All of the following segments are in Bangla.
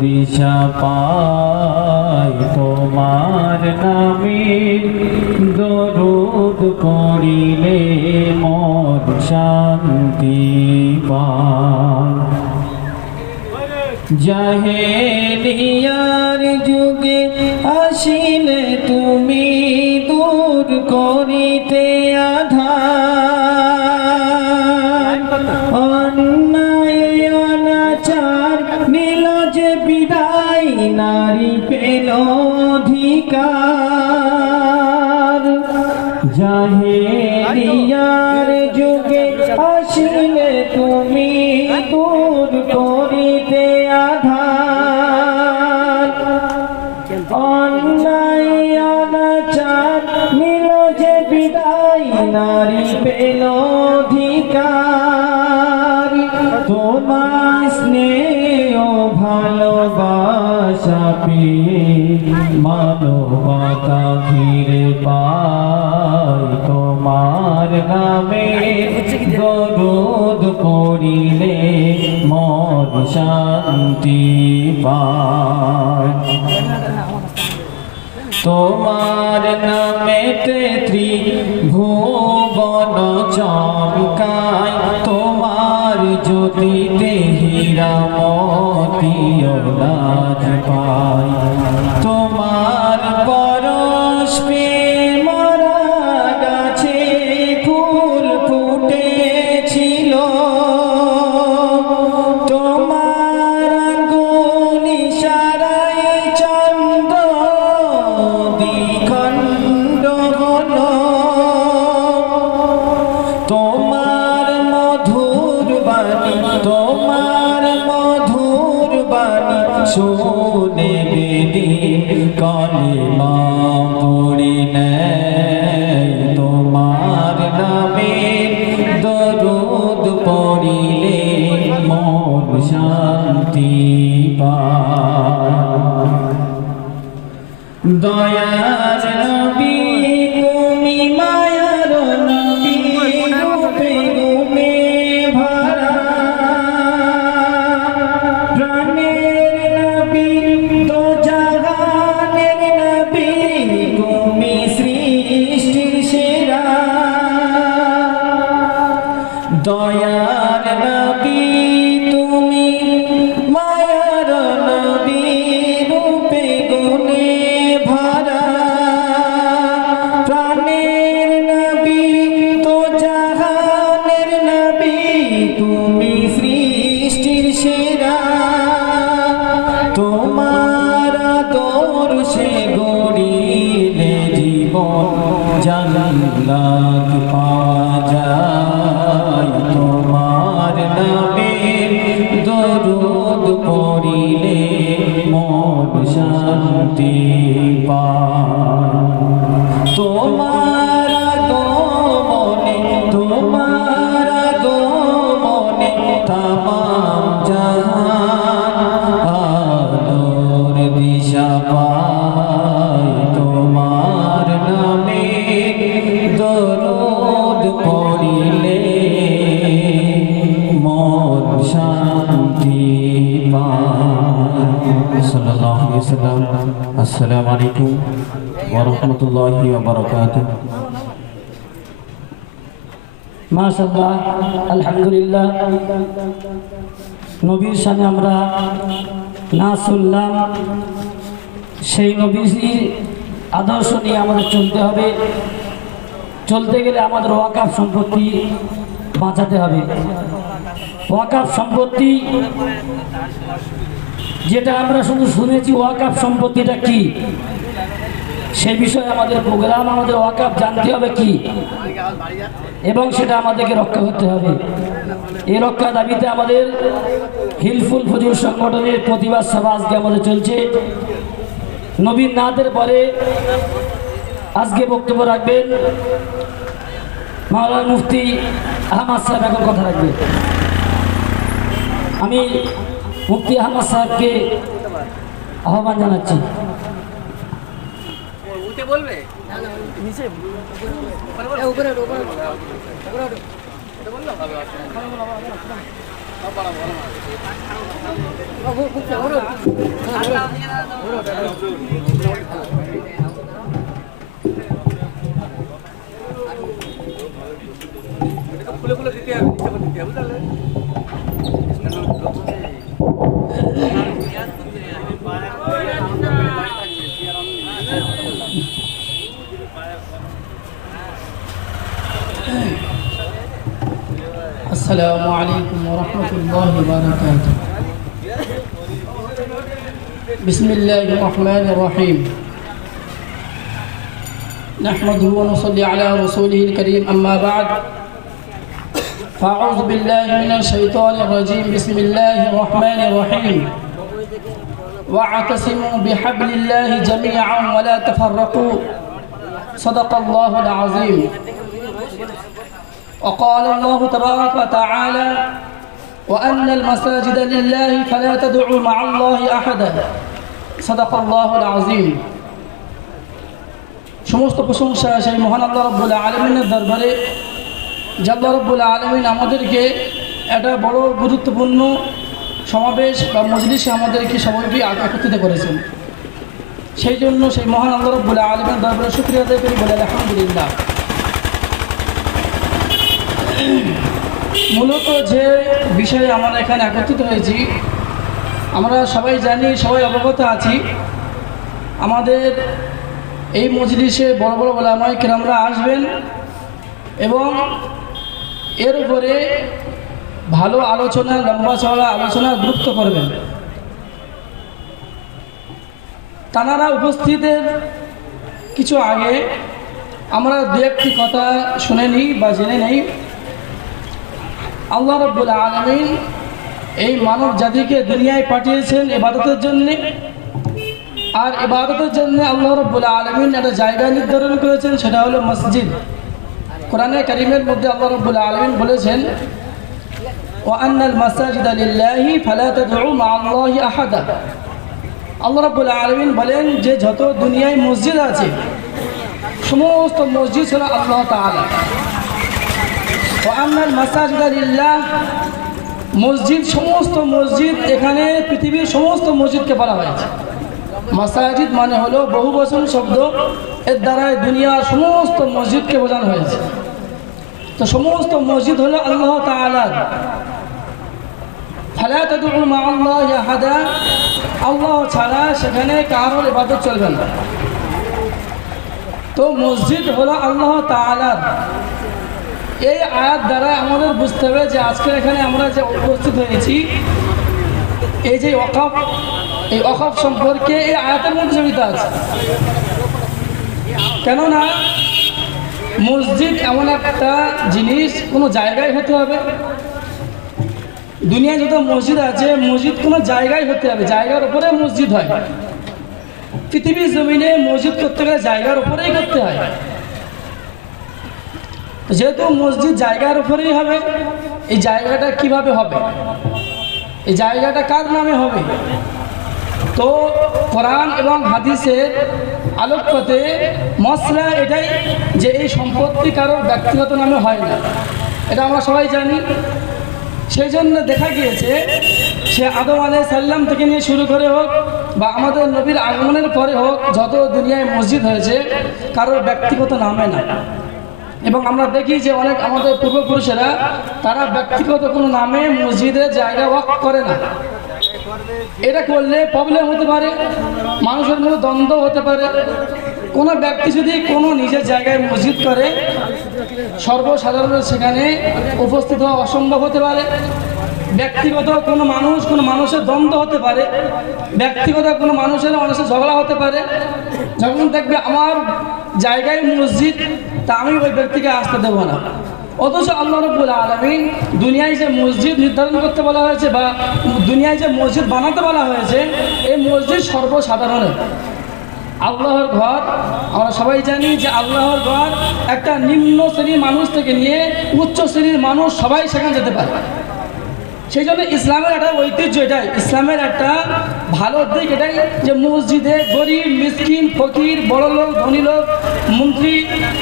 দিশা পাই তোমার নামে দরুদ পড়িলে মন শান্তি পায়। জাহেলিয়ার যুগে আসিলে তুমি দূর করিতে আধার, অন্যায় অনাচার নিল যে বিদায়, নারী পেল অধিকার। জাহেলিয়ার যুগে আসিলে তুমি দূর করিতে আধার, অন্যায় অনাচার নিল যে বিদায়, নারী পেল অধিকার। তোমার স্নেহ ভালোবাসা পেয়ে মানবতা ফিরে পাই তোমার নামে দরুদ পড়িলে মন শান্তি পায়। তোমার নামেতে ত্রিভুবন চমকায়, তোমার জ্যোতিতে হীরা মতি লাজ পায়। তোমার পরশ পেয়ে মরা গাছে ফুল ফুটেছিল, তোমার আঙ্গুল ইশারায় চন্দ্র দ্বিখণ্ড হলো। তোমার মধুর বাণী, তোমার মধুর বাণী শুনে বেদিন কলেমা পড়ে নেয়। তোমার নামে দরুদ পড়িলে মন শান্তি পায়। দয়ার নবী তুমি মায়ার নবী, রূপে গুণে ভরা, প্রাণের নবী তো জাহানের নবী, তুমি সৃষ্টির সেরা। দয়ার নবী তুমি মায়ার নবী, রূপে গুণে ভরা, প্রাণের নবী তো জাহানের নবী, তুমি সৃষ্টির সেরা। তোমার আদর্শে গড়িলে জীবন জান্নাত পাওয়া যায়। তোমার নামে দরুদ পড়িলে মন শান্তি পায়। তোমার আগমনে, তোমার আগমনে তামাম জাহান আলোর দিশা পায়। তোমার নামে দরুদ পড়িলে মন শান্তি পায়। সাল্লাল্লাহু আলাইহি ওয়াসাল্লাম। আসসালামু আলাইকুম ওয়া রাহমাতুল্লাহি ওয়া বারাকাতুহু। মাশাআল্লাহ, আলহামদুলিল্লাহ। নবীর সামনে আমরা না শুনলাম, সেই নবীর আদর্শ নিয়ে আমাদের চলতে হবে। চলতে গেলে আমাদের ওয়াকাফ সম্পত্তি বাঁচাতে হবে। ওয়াকাফ সম্পত্তি যেটা আমরা শুধু শুনেছি, ওয়াকাফ সম্পত্তিটা কি সেই বিষয়ে আমাদের প্রোগ্রাম, আমাদের ওয়াকাফ জানতে হবে কি, এবং সেটা আমাদেরকে রক্ষা করতে হবে। এই রক্ষা দাবিতে আমাদের হিলফুল ফজুল সংগঠনের প্রতিবাদ সভা আজকে আমাদের চলছে। নবীর নাতের পরে আজকে বক্তব্য রাখবেন মাওলানা মুফতি আহমদ সাহেব। এখন কথা রাখবেন। আমি মুফতি আহমদ সাহেবকে আহ্বান জানাচ্ছি। السلام عليكم ورحمة الله وبركاته. بسم الله الرحمن الرحيم. نحمده ونصلي على رسوله الكريم. أما بعد، فأعوذ بالله من الشيطان الرجيم. بسم الله الرحمن الرحيم. واعتصموا بحبل الله جميعا ولا تفرقوا. صدق الله العظيم. وقال الله تبارك وتعالى: وأن المساجد لله فلا تدعوا مع الله أحدا. صدق الله العظيم. সমস্ত প্রশংসা সেই মহান আল্লাহ রাব্বুল আলামিনের দরবারে, যে আল্লাহ রাব্বুল আলামিন আমাদেরকে একটা বড় গুরুত্বপূর্ণ সমাবেশ বা মজলিসে আমাদেরকে সবাইকে একত্রিত করেছেন। সেই জন্য সেই মহান আল্লাহ রাব্বুল আলামিনের দরবারে শুকরিয়া আদায় করি, বলে আলহামদুলিল্লাহ। মূলত যে বিষয়ে আমরা এখানে একত্রিত হয়েছি, আমরা সবাই জানি, সবাই অবগত আছি, আমাদের এই মজলিসে বড় বড় ওলামায়ে কেরামরা আসবেন এবং এর উপরে ভালো আলোচনা, লম্বা চওড়া আলোচনা গুরুত্ব করবেন। তানারা উপস্থিতের কিছু আগে আমরা দু একটি কথা শুনে নিই বা জেনে নেই। আল্লাহ রাব্বুল আলামিন এই মানব জাতিকে দুনিয়ায় পাঠিয়েছেন ইবাদতের জন্যে, আর ইবাদতের জন্য আল্লাহ রাব্বুল আলামিন একটা জায়গা নির্ধারণ করেছেন, সেটা হলো মসজিদ। কোরআনে কারীমের মধ্যে আল্লাহ রাব্বুল আলামিন বলেছেন, ওয়া আন্নাল মাসাজিদা লিল্লাহি ফালা তাদউ মা'আল্লাহি আহাদা। আল্লাহ রাব্বুল আলামিন বলেন যে যত দুনিয়ায় মসজিদ আছে, সমস্ত মসজিদ হলো আল্লাহ তাআলা। ওয়া আন্নাল মাসাজিদা লিল্লাহ, মসজিদ, সমস্ত মসজিদ, এখানে পৃথিবীর সমস্ত মসজিদকে বলা হয়েছে। মাসাজিদ মানে হলো বহুবচন শব্দ, এর দ্বারাই দুনিয়ার সমস্ত মসজিদকে বোঝানো হয়েছে। তো সমস্ত মসজিদ হলো আল্লাহ তাআলার। ফালা তাদউ মা'আল্লাহি আহাদা, আল্লাহ ছাড়া সেখানে কারোর ইবাদত চলবে না। তো মসজিদ হলো আল্লাহ তাআলার। এই আয়াত দ্বারা আমাদের বুঝতে হবে যে আজকে এখানে আমরা যে উপস্থিত হয়েছি, এই যে ওয়াকফ, এই ওয়াকফ সম্পর্কে এই আয়াতের মধ্যে জড়িত আছে। কেননা মসজিদ এমন একটা জিনিস, কোনো জায়গায় হতে হবে। দুনিয়ায় যত মসজিদ আছে, মসজিদ কোনো জায়গায় হতে হবে, জায়গার উপরে মসজিদ হয়। পৃথিবীর জমিনে মসজিদ করতে গেলে জায়গার উপরেই করতে হয়। যেহেতু মসজিদ জায়গার উপরেই হবে, এই জায়গাটা কিভাবে হবে, এই জায়গাটা কার নামে হবে? তো কোরআন এবং হাদিসের আলোকপাতে মসলা এটাই যে এই সম্পত্তি কারোর ব্যক্তিগত নামে হয় না, এটা আমরা সবাই জানি। সেই জন্য দেখা গিয়েছে সে আদম আলাইহিস সালাম থেকে নিয়ে শুরু করে হোক বা আমাদের নবীর আগমনের পরে হোক, যত দুনিয়ায় মসজিদ হয়েছে কারোর ব্যক্তিগত নামে না। এবং আমরা দেখি যে অনেক আমাদের পূর্বপুরুষেরা তারা ব্যক্তিগত কোনো নামে মসজিদের জায়গা ওয়াকফ করে না। এটা করলে প্রবলেম হতে পারে, মানুষের মধ্যে দ্বন্দ্ব হতে পারে। কোনো ব্যক্তি যদি কোনো নিজের জায়গায় মসজিদ করে, সর্বসাধারণের সেখানে উপস্থিত হওয়া অসম্ভব হতে পারে। ব্যক্তিগত কোনো মানুষের দ্বন্দ্ব হতে পারে, ব্যক্তিগত কোনো মানুষের ঝগড়া হতে পারে। যখন দেখবে আমার জায়গায় মসজিদ, তা আমি ওই ব্যক্তিকে আসতে দেবো না। অথচ আল্লাহ রাব্বুল আলামিন দুনিয়ায় যে মসজিদ নির্ধারণ করতে বলা হয়েছে বা দুনিয়ায় যে মসজিদ বানাতে বলা হয়েছে, এই মসজিদ সর্বসাধারণের। আল্লাহর ঘর, আমরা সবাই জানি যে আল্লাহর ঘর একটা নিম্ন শ্রেণীর মানুষ থেকে নিয়ে উচ্চ শ্রেণীর মানুষ সবাই সেখানে যেতে পারে। সেই জন্য ইসলামের একটা ঐতিহ্য এটাই, ইসলামের একটা ভালো দিক এটাই যে মসজিদে গরিব, মিসকিন, ফকির, বড় লোক, ধনী লোক, মন্ত্রী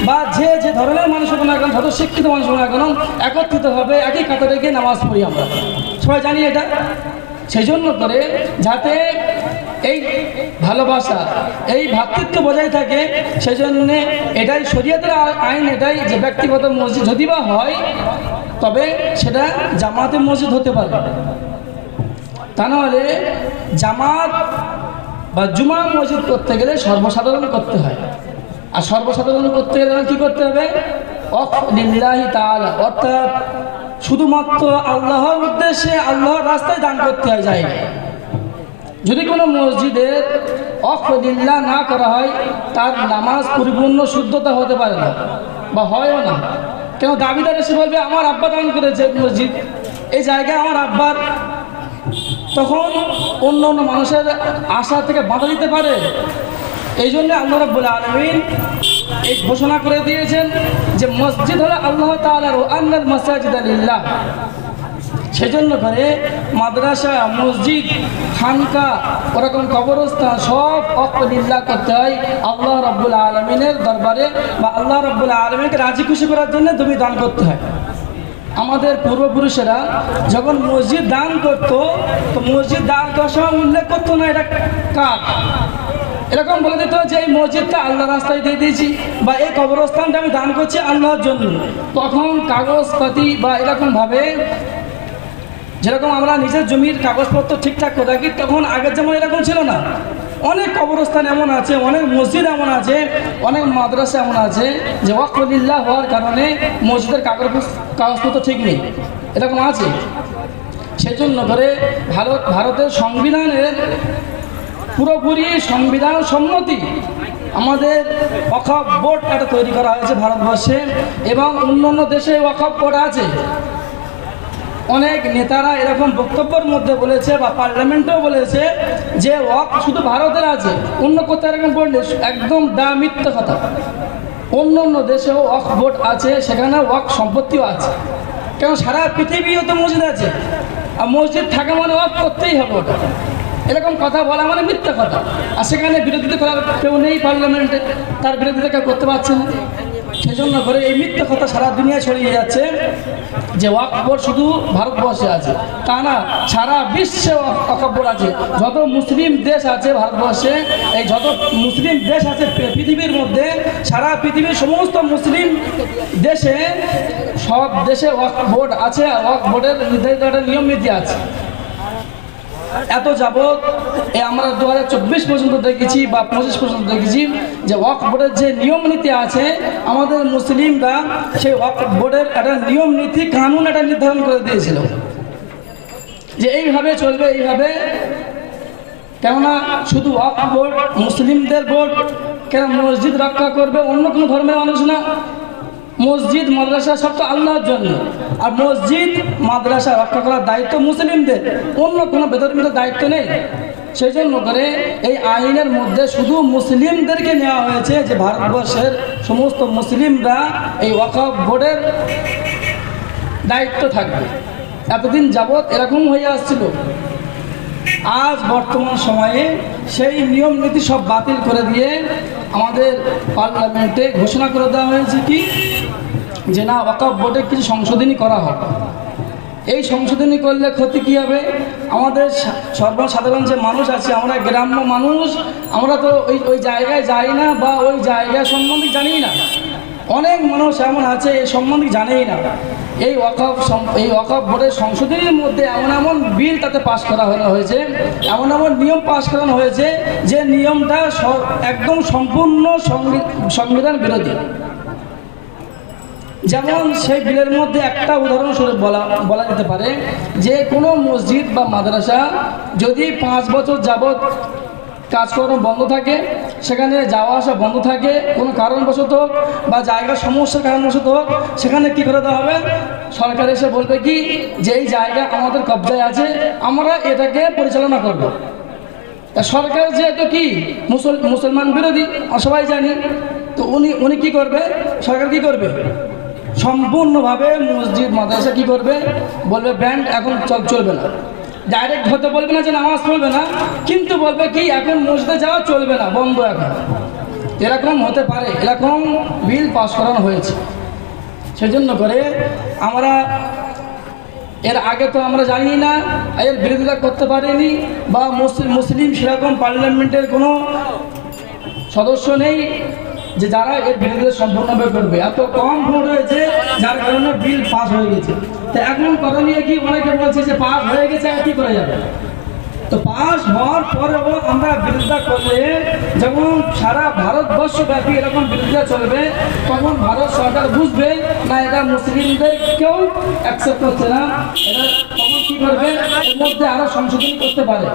বা যে যে ধরনের মানুষ হোক না কেন, যত শিক্ষিত মানুষ হোক না কেন, একত্রিত হবে, একই কাতারে গিয়ে নামাজ পড়ি আমরা। সবাই জানি এটা। সেই জন্য করে যাতে এই ভালোবাসা, এই ভ্রাতৃত্ব বজায় থাকে, সেই জন্যে এটাই শরীয়তের আইন, এটাই যে ব্যক্তিগত মসজিদ যদি বা হয় তবে সেটা জামাতের মসজিদ হতে পারে, তা নাহলে জামাত বা জুমা মসজিদ করতে গেলে সর্বসাধারণ করতে হয়। আর সর্বসাধারণ করতে গেলে কী করতে হবে? অফ লিল্লাহি তাআলা, অর্থাৎ শুধুমাত্র আল্লাহর উদ্দেশ্যে আল্লাহর রাস্তায় দান করতে হয় জায়গা। যদি কোনো মসজিদের অফ লিল্লাহ না করা হয় তার নামাজ পরিপূর্ণ শুদ্ধতা হতে পারে না বা হয়ও না। কেন? দাবিদার এসে বলবে আমার আব্বা দান করেছে মসজিদ, এই জায়গায় আমার আব্বার, তখন অন্য অন্য মানুষের আশা থেকে বাধা দিতে পারে। এই জন্য আল্লাহ রাব্বুল আলামিন এই ঘোষণা করে দিয়েছেন যে মসজিদ হলো আল্লাহ তাআলার, ওয়া আন্নাল মাসাজিদা লিল্লাহ। সেজন্য করে মাদ্রাসা, মসজিদ, খানকা, ওরকম কবরস্থান সব লিল্লাহ করতে হয় আল্লাহ রাব্বুল আলামিনের দরবারে, বা আল্লাহ রাব্বুল আলামিনকে রাজি খুশি করার জন্য তুমি দান করতে হয়। আমাদের পূর্বপুরুষেরা যখন মসজিদ দান করত, তো মসজিদ দান করার সময় উল্লেখ করতো না এটা কার, এরকম বলে দিত যে এই মসজিদটা আল্লাহ রাস্তায় দিয়ে দিয়েছি, বা এই কবরস্থানটা আমি দান করছি আল্লাহর জন্য। তখন কাগজপাতি বা এরকমভাবে যেরকম আমরা নিজের জমির কাগজপত্র ঠিকঠাক করে রাখি, তখন আগের যেমন এরকম ছিল না। অনেক কবরস্থান এমন আছে, অনেক মসজিদ এমন আছে, অনেক মাদ্রাসা এমন আছে যে ওয়াকফ লিল্লাহ হওয়ার কারণে মসজিদের কাগজপত্র ঠিক নেই, এরকম আছে। সেই জন্য করে ভারতের সংবিধানের পুরোপুরি সংবিধান সম্মতি আমাদের ওয়াকফ বোর্ড একটা তৈরি করা হয়েছে ভারতবর্ষে, এবং অন্য দেশে ওয়াকফ বোর্ড আছে। অনেক নেতারা এরকম বক্তব্যের মধ্যে বলেছে বা পার্লামেন্টেও বলেছে যে ওয়াকফ শুধু ভারতের আছে, অন্য কোথাও এরকম বললে একদম মিথ্যা কথা। অন্য দেশেও ওয়াকফ বোর্ড আছে, সেখানে ওয়াকফ সম্পত্তিও আছে। কেন? সারা পৃথিবীও তো মসজিদ আছে, আর মসজিদ থাকা মানে ওয়াকফ করতেই হবে ওটা, এরকম কথা বলা মানে মিথ্যা কথা। আর সেখানে বিরোধিতা করার কেউ নেই পার্লামেন্টে, তার বিরোধিতা কেউ করতে পারছে না। সেজন্য করে এই মিথ্যা কথা সারা দুনিয়ায় ছড়িয়ে যাচ্ছে যে ওয়াকফ বোর্ড শুধু ভারতবর্ষে আছে, তা না, সারা বিশ্বে ওয়াকফ বোর্ড আছে। যত মুসলিম দেশ আছে ভারতবর্ষে, এই যত মুসলিম দেশ আছে পৃথিবীর মধ্যে, সারা পৃথিবীর সমস্ত মুসলিম দেশে, সব দেশে ওয়াকফ বোর্ড আছে। আর ওয়াকফ বোর্ডের নির্ধারিত একটা নিয়ম নীতি আছে। এত যাবৎ আমরা 2024 পর্যন্ত দেখেছি বা 25 পর্যন্ত দেখেছি যে ওয়াকফ বোর্ডের যে নিয়ম নীতি আছে, আমাদের মুসলিমরা সেই ওয়াকফ বোর্ডের একটা নিয়ম নীতি কানুন একটা নির্ধারণ করে দিয়েছিল যে এইভাবে চলবে, এইভাবে। কেননা শুধু ওয়াকফ বোর্ড মুসলিমদের বোর্ড, কেন? মসজিদ রক্ষা করবে অন্য কোনো ধর্মের মানুষ না। মসজিদ মাদ্রাসা সব তো আল্লাহর জন্য, আর মসজিদ মাদ্রাসা রক্ষা করার দায়িত্ব মুসলিমদের, অন্য কোনো বেধর্মীর দায়িত্ব নেই। সেই জন্য করে এই আইনের মধ্যে শুধু মুসলিমদেরকে নেওয়া হয়েছে যে ভারতবর্ষের সমস্ত মুসলিমরা এই ওয়াকফ বোর্ডের দায়িত্ব থাকবে। এতদিন যাবৎ এরকম হয়ে আসছিল। আজ বর্তমান সময়ে সেই নিয়ম নীতি সব বাতিল করে দিয়ে আমাদের পার্লামেন্টে ঘোষণা করে দেওয়া হয়েছে কি যে না, ওয়াকফ বোর্ডে কিছু সংশোধনী করা হবে। এই সংশোধনী করলে ক্ষতি কী হবে? আমাদের সর্বসাধারণ যে মানুষ আছে, আমরা গ্রাম্য মানুষ, আমরা তো ওই জায়গায় যাই না বা ওই জায়গা সম্বন্ধে জানি না। অনেক মানুষ এমন আছে এই সম্বন্ধে জানেই না। এই ওয়াকফ বোর্ডের সংশোধনীর মধ্যে এমন বিল তাতে পাশ করা হয়েছে, এমন নিয়ম পাশ করানো হয়েছে যে নিয়মটা একদম সম্পূর্ণ সংবিধান বিরোধী। যেমন সেই বিলের মধ্যে একটা উদাহরণস্বরূপ বলা যেতে পারে যে কোনো মসজিদ বা মাদ্রাসা যদি 5 বছর যাবৎ কাজকর্ম বন্ধ থাকে, সেখানে যাওয়া আসা বন্ধ থাকে কোনো কারণবশত বা জায়গার সমস্যার কারণবশত, সেখানে কি করে দেওয়া হবে? সরকার এসে বলবে কি যে এই জায়গা আমাদের কবজায় আছে, আমরা এটাকে পরিচালনা করব। সরকার যেহেতু কি মুসলমান বিরোধী সবাই জানি, তো উনি কি করবে? সরকার কি করবে? সম্পূর্ণভাবে মসজিদ মাদ্রাসা কি করবে? বলবে ব্যান্ড এখন চলবে না। ডাইরেক্ট হতে বলবে না যে নামাজ পড়বে না, কিন্তু বলবে কি এখন মসজিদে যাওয়া চলবে না, বন্ধ এখন। এরকম হতে পারে, এরকম বিল পাস করানো হয়েছে। সেজন্য করে আমরা এর আগে তো আমরা জানি না, এর বিরোধিতা করতে পারিনি, বা মুসলিম সেরকম পার্লামেন্টের কোনো সদস্য নেই যে যারা এর বিরোধিতা সম্পূর্ণভাবে করবে। এত কম ভোট হয়েছে যার কারণে বিল পাস হয়ে গেছে। তো এখন করণীয় কি? অনেকে বলছে যে পাস হয়ে গেছে, আর কি করে যাবে? তো পাস হওয়ার পরেও আমরা বিরোধিতা করলে যেমন সারা ভারতবর্ষ ব্যাপী এরকম বিরোধিতা চলবে, তখন ভারত সরকার বুঝবে না এটা মুসলিমদের কেউ অ্যাকসেপ্ট করছে না, এটা তখন কী করবে? এর মধ্যে আরও সংশোধন করতে পারে,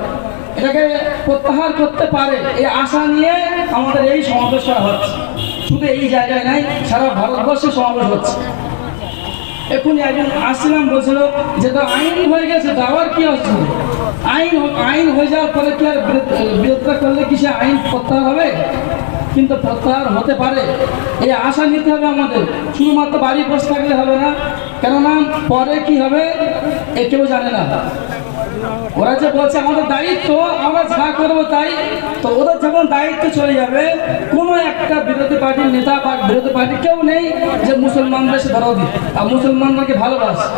এটাকে প্রত্যাহার করতে পারে, এই আশা নিয়ে আমাদের এই সমাবেশ করা হচ্ছে। শুধু এই জায়গায় নাই, সারা ভারতবর্ষে সমাবেশ হচ্ছে। এখন একজন আসছিলাম বলছিল যে তো আইন হয়ে গেছে, তো আবার কি হচ্ছে? আইন হয়ে যাওয়ার পরে কি আর বিরোধিতা করলে কি সে আইন প্রত্যাহার হবে? কিন্তু প্রত্যাহার হতে পারে, এই আশা নিতে হবে আমাদের। শুধুমাত্র বাড়ি বসে থাকলে হবে না, কেননা পরে কি হবে এ কেউ জানে না। ওরা যে বলছে আমাদের দায়িত্ব, আমরা যা করবো তাই, তো ওদের যখন দায়িত্ব চলে যাবে, কোনো একটা বিরোধী পার্টির নেতা বা বিরোধী পার্টি কেউ নেই যে মুসলমানদের সে দরদি আর মুসলমানদেরকে ভালোবাসে।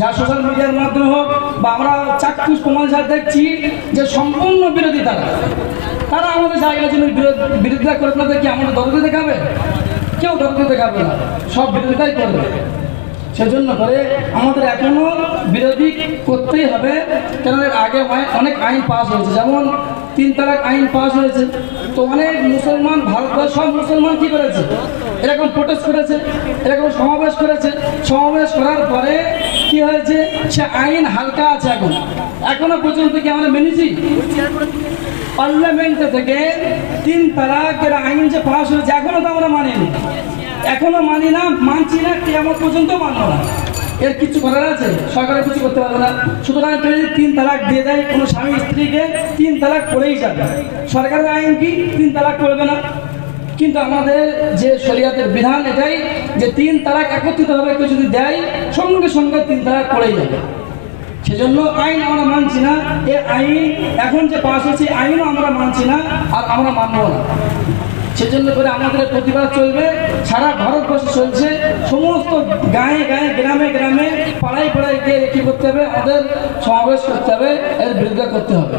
যা সোশ্যাল মিডিয়ার মাধ্যমে হোক বা আমরা চাক্ষুষ প্রমাণ হিসাবে দেখছি যে সম্পূর্ণ বিরোধী তারা আমাদের জায়গার জন্য বিরোধিতা করবে না, কি আমাদের দরদি দেখাবে? কেউ দরদি দেখাবে না, সব বিরোধিতাই করবে। সেজন্য করে আমাদের এখনো বিরোধী করতেই হবে, কেন এর আগে অনেক আইন পাস হয়েছে, যেমন 3 তালাক আইন পাস হয়েছে। তো অনেক মুসলমান, ভারতবর্ষ সব মুসলমান কী করেছে? এরকম প্রোটেস্ট করেছে, এরকম সমাবেশ করেছে। সমাবেশ করার পরে কি হয়েছে? সে আইন হালকা আছে, এখনো পর্যন্ত কি আমরা মেনেছি? পার্লামেন্ট থেকে 3 তালাকের আইন যে পাস হয়েছে এখনো তো আমরা মানিনি, এখনো মানি না, মানছি না, কিয়ামত পর্যন্ত মানব না। এর কিছু করার আছে? সরকারের কিছু করতে পারবে না। সুতরাং যদি 3 তালাক দিয়ে দেয় কোনো স্বামী স্ত্রীকে, 3 তালাক পড়েই যাবে। সরকারের আইন কি 3 তালাক করবে না? কিন্তু আমাদের যে শরিয়াতের বিধান এটাই যে 3 তালাক একত্রিত হবে, কেউ যদি দেয় সঙ্গে সঙ্গে 3 তালাক পড়েই যাবে। সেজন্য আইন আমরা মানছি না। এই আইন এখন যে পাস হয়েছে আইনও আমরা মানছি না, আর আমরা মানব না। সেজন্য করে আমাদের প্রতিবাদ চলবে, সারা ভারতবর্ষে চলছে, সমস্ত গায়ে গায়ে, গ্রামে গ্রামে, পাড়ায় পাড়ায় গিয়ে কী করতে হবে? আমাদের সমাবেশ করতে হবে, এর বিরোধিতা করতে হবে।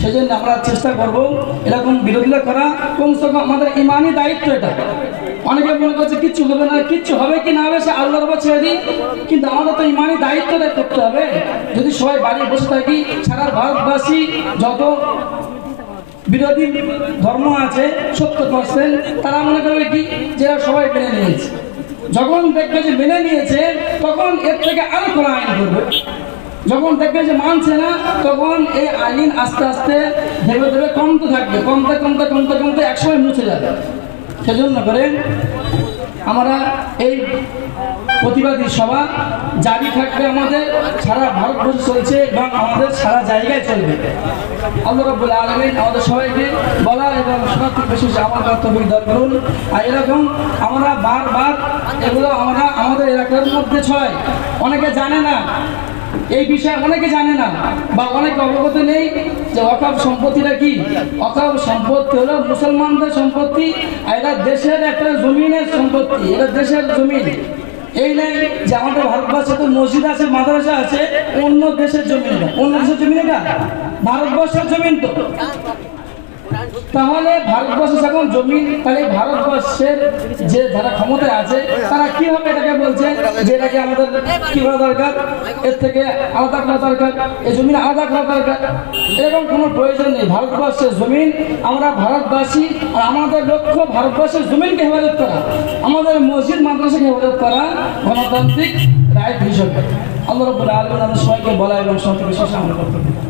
সেজন্য আমরা চেষ্টা করব এরকম বিরোধিতা করা, কমসে কম আমাদের ইমানি দায়িত্ব এটা। অনেকে মনে করছে কিচ্ছু হবে না, কিচ্ছু হবে কি না হবে সে আল্লাহর উপর ছেড়ে দিই, কিন্তু আমাদের তো ইমানি দায়িত্বটা করতে হবে। যদি সবাই বাড়ি বসে থাকি, সারা ভারতবাসী যত বিরোধী ধর্ম আছে 70%, তারা মনে করবে কি যে সবাই মেনে নিয়েছে। যখন দেখবে যে মেনে নিয়েছে, তখন এর থেকে আরো কড়া আইন করবে। যখন দেখবে যে মানছে না, তখন এই আইন আস্তে আস্তে ধীরে ধীরে কমতে থাকবে, কমতে কমতে কমতে কমতে একসময় মুছে যাবে। সেজন্য করে আমরা এই প্রতিবাদী সভা জারি থাকবে, আমাদের সারা ভারতবর্ষে চলছে এবং আমাদের সারা জায়গায় চলবে। আল্লাহ রাব্বুল আলামিন আমাদের সবাইকে বলা এবং শোনার থেকে বেশি আমার তৌফিক দান করুন। আর এরকম আমরা বারবার এগুলো আমরা আমাদের এলাকার মধ্যে ছড়াই। অনেকে জানে না এই বিষয়ে, অনেকে জানে না বা অনেকে অবগত নেই যে ওয়াকফ সম্পত্তিটা কি। ওয়াকফ সম্পত্তি হলো মুসলমানদের সম্পত্তি, আর এটা দেশের একটা জমিনের সম্পত্তি, এটা দেশের জমিন। এই নেই যে আমাদের ভারতবর্ষে তো মসজিদ আছে, মাদ্রাসা আছে, অন্য দেশের জমিন, অন্য দেশের জমিন এটা ভারতবর্ষের জমিন। তো তাহলে ভারতবর্ষে যখন জমিন, তাহলে ভারতবর্ষের যে যারা ক্ষমতায় আছে তারা কিভাবে এটাকে বলছে যে এটাকে আমাদের কি করা দরকার, এর থেকে আলাদা করা দরকার, এই জমিন আলাদা করা দরকার। এরকম কোনো প্রয়োজন নেই। ভারতবর্ষের জমিন, আমরা ভারতবাসী, আর আমাদের লক্ষ্য ভারতবর্ষের জমিনকে হেফাজত করা, আমাদের মসজিদ মাদ্রাসাকে হেফাজত করা গণতান্ত্রিক রাইট হিসেবে। আল্লাহ রাব্বুল আলামিন আমাদের সবাইকে বলা এবং সত্যি বিশ্বাস আমরা করতে পারি।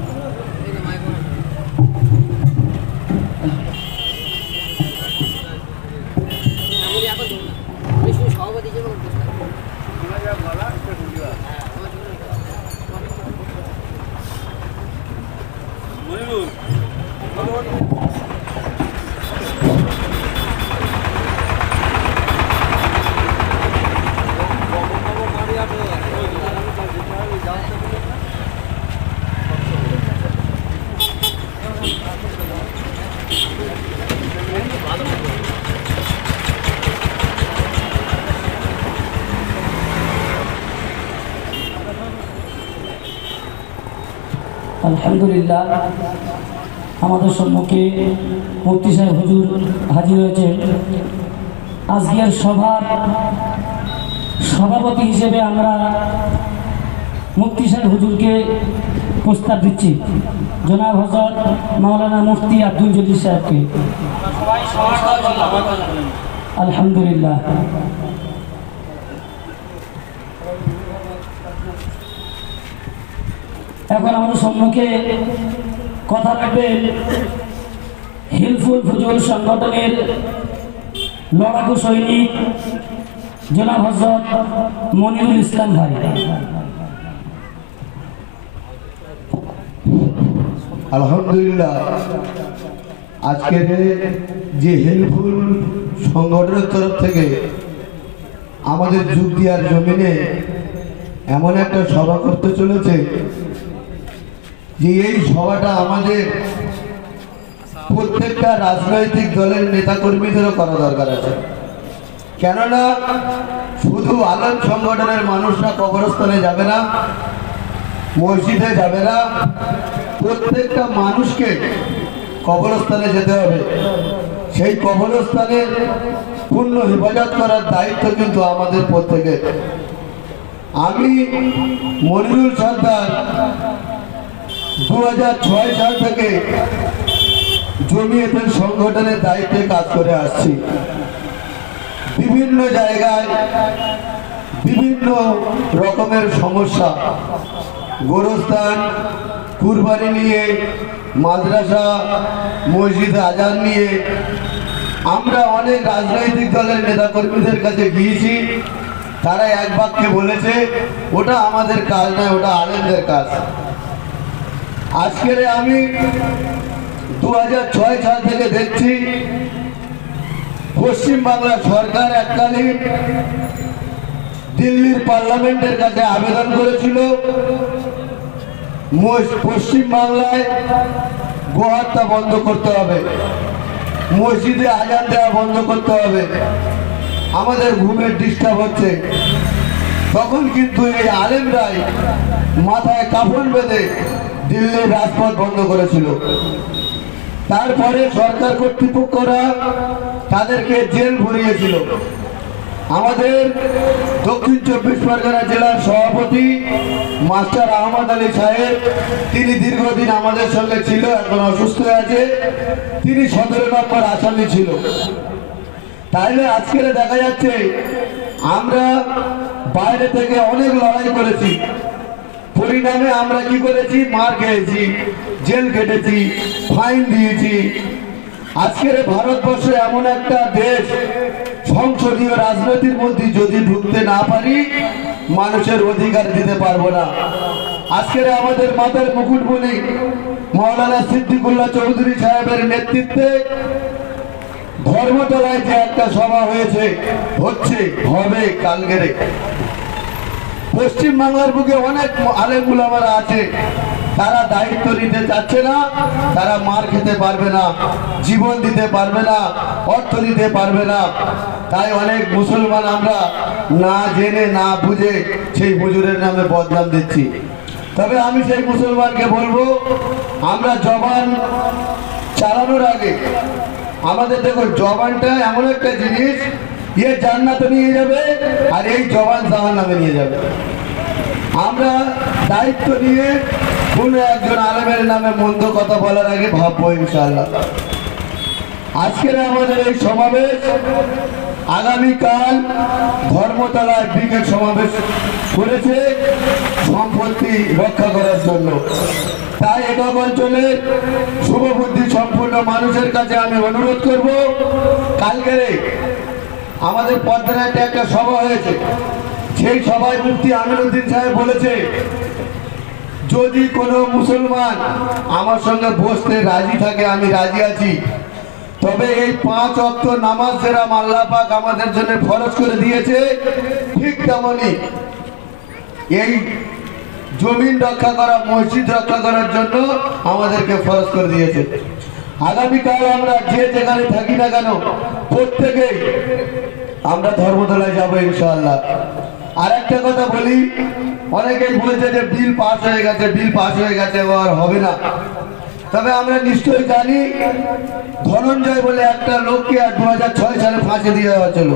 আলহামদুলিল্লাহ আমাদের সম্মুখে মুফতি সাহেব হুজুর হাজির হয়েছেন। আজকের সভার সভাপতি হিসেবে আমরা মুফতি সাহেব হুজুরকে প্রস্তাব দিচ্ছি, জনাব হযরত মাওলানা মুফতি আব্দুল জলিল সাহেবকে। আলহামদুলিল্লাহ। এখন আমাদের সম্মুখে কথা রাখবেন হিলফুল ফুজুল সংগঠনের লড়াকু সৈনিক জনাব হযরত মনিরুল ইসলাম ভাই। আলহামদুলিল্লাহ, আজকের যে হিলফুল সংগঠনের তরফ থেকে আমাদের যুগদিয়ার জমিনে এমন একটা সভা করতে চলেছে যে এই সভাটা আমাদের প্রত্যেকটা রাজনৈতিক দলের নেতাকর্মীদেরও করা দরকার আছে। কেননা শুধু আলেম সংগঠনের মানুষরা কবরস্থানে যাবে না, মসজিদে যাবে না, প্রত্যেকটা মানুষকে কবরস্থানে যেতে হবে। সেই কবরস্থানের পূর্ণ হেফাজত করার দায়িত্ব কিন্তু আমাদের প্রত্যেকের। আমি মনিরুল সর্দার 2006 সাল থেকে জমিয়তের সংগঠনের দায়িত্বে কাজ করে আসছি। বিভিন্ন জায়গায় বিভিন্ন রকমের সমস্যা, গোরস্থান, কুরবানি নিয়ে, মাদ্রাসা, মসজিদে আজান নিয়ে আমরা অনেক রাজনৈতিক দলের নেতাকর্মীদের কাছে গিয়েছি। তারা এক বাক্যে বলেছে ওটা আমাদের কাজ নয়, ওটা আলেমদের কাজ। আজকের আমি 2006 সাল থেকে দেখছি পশ্চিমবাংলা সরকার এককালীন দিল্লির পার্লামেন্টের কাছে আবেদন করেছিল পশ্চিমবাংলায় গোহত্যা বন্ধ করতে হবে, মসজিদে আজান দেওয়া বন্ধ করতে হবে, আমাদের ঘুমের ডিস্টার্ব হচ্ছে। তখন কিন্তু এই আলেমরাই মাথায় কাফন বেঁধে দিল্লির রাজপথ বন্ধ করেছিল। তারপরে সরকার কর্তৃপক্ষরা তাদেরকে জেল ভরিয়েছিল। আমাদের দক্ষিণ 24 পরগনা জেলার সভাপতি মাস্টার আহমদ আলী সাহেব, তিনি দীর্ঘদিন আমাদের সঙ্গে ছিল, এখন অসুস্থ আছে, তিনি 17 নম্বর আসামি ছিল। তাইলে আজকে দেখা যাচ্ছে আমরা বাইরে থেকে অনেক লড়াই করেছি, পরিণামে আমরা কি করেছি? মার খেয়েছি, জেল কেটেছি, ফাইন দিয়েছি। আজকের ভারতবর্ষে এমন একটা দেশ, সংসদীয় রাজনীতির মধ্যে যদি ঢুকতে না পারি, মানুষের অধিকার দিতে পারবো না। আজকের আমাদের মাথার মুকুটমণি মাওলানা সিদ্দিকুল্লাহ চৌধুরী সাহেবের নেতৃত্বে ধর্মতলায় যে একটা সভা হয়েছে, হচ্ছে, হবে কালকেরে। পশ্চিম বাংলার বুকে অনেক আলেম উলামারা আছে, তারা দায়িত্ব নিতে চাচ্ছে না, তারা মার খেতে পারবে না, জীবন দিতে পারবে না, অর্থ দিতে পারবে না। তাই অনেক মুসলমান আমরা না জেনে না বুঝে সেই হুজুরের নামে বদনাম দিচ্ছি। তবে আমি সেই মুসলমানকে বলবো, আমরা জবান চালানোর আগে আমাদের দেখো, জবানটা এমন একটা জিনিস, জান্নাতে নিয়ে যাবে আর এই জবান জাহান্নামে নিয়ে যাবে। আমরা দায়িত্ব নিয়ে কোনো একজন আলেমের নামে মন্দ কথা বলার আগে ভাববো ইনশাআল্লাহ। আজকের আমাদের এই সমাবেশ আগামীকাল ধর্মতলায় ব্রিগেড সমাবেশ করেছে সম্পত্তি রক্ষা করার জন্য। তাই একক অঞ্চলের শুভবুদ্ধি সম্পূর্ণ মানুষের কাছে আমি অনুরোধ করব, কালকেরে আমাদের পদ্মারাতে একটা সভা হয়েছে, সেই সভায় মুফতি আমিনুদ্দিন সাহেব বলেছে, যদি কোনো মুসলমান আমার সঙ্গে বসতে রাজি থাকে আমি রাজি আছি, তবে এই 5 ওয়াক্ত নামাজ যারা আল্লাহ পাক আমাদের জন্য ফরজ করে দিয়েছে, ঠিক তেমনই এই জমিন রক্ষা করা, মসজিদ রক্ষা করার জন্য আমাদেরকে ফরজ করে দিয়েছে। আগামীকাল আমরা যে যেখানে থাকি না কেন, প্রত্যেকেই আমরা ধর্মতলায় যাবো ইনশাআল্লাহ। আর একটা কথা বলি, অনেকে বলছে যে বিল পাস হয়ে গেছে, বিল পাস হয়ে গেছে, আর হবে না। তবে আমরা নিশ্চয়ই জানি ধনঞ্জয় বলে একটা লোককে 2006 সালে ফাঁসি দেওয়া হয়েছিল।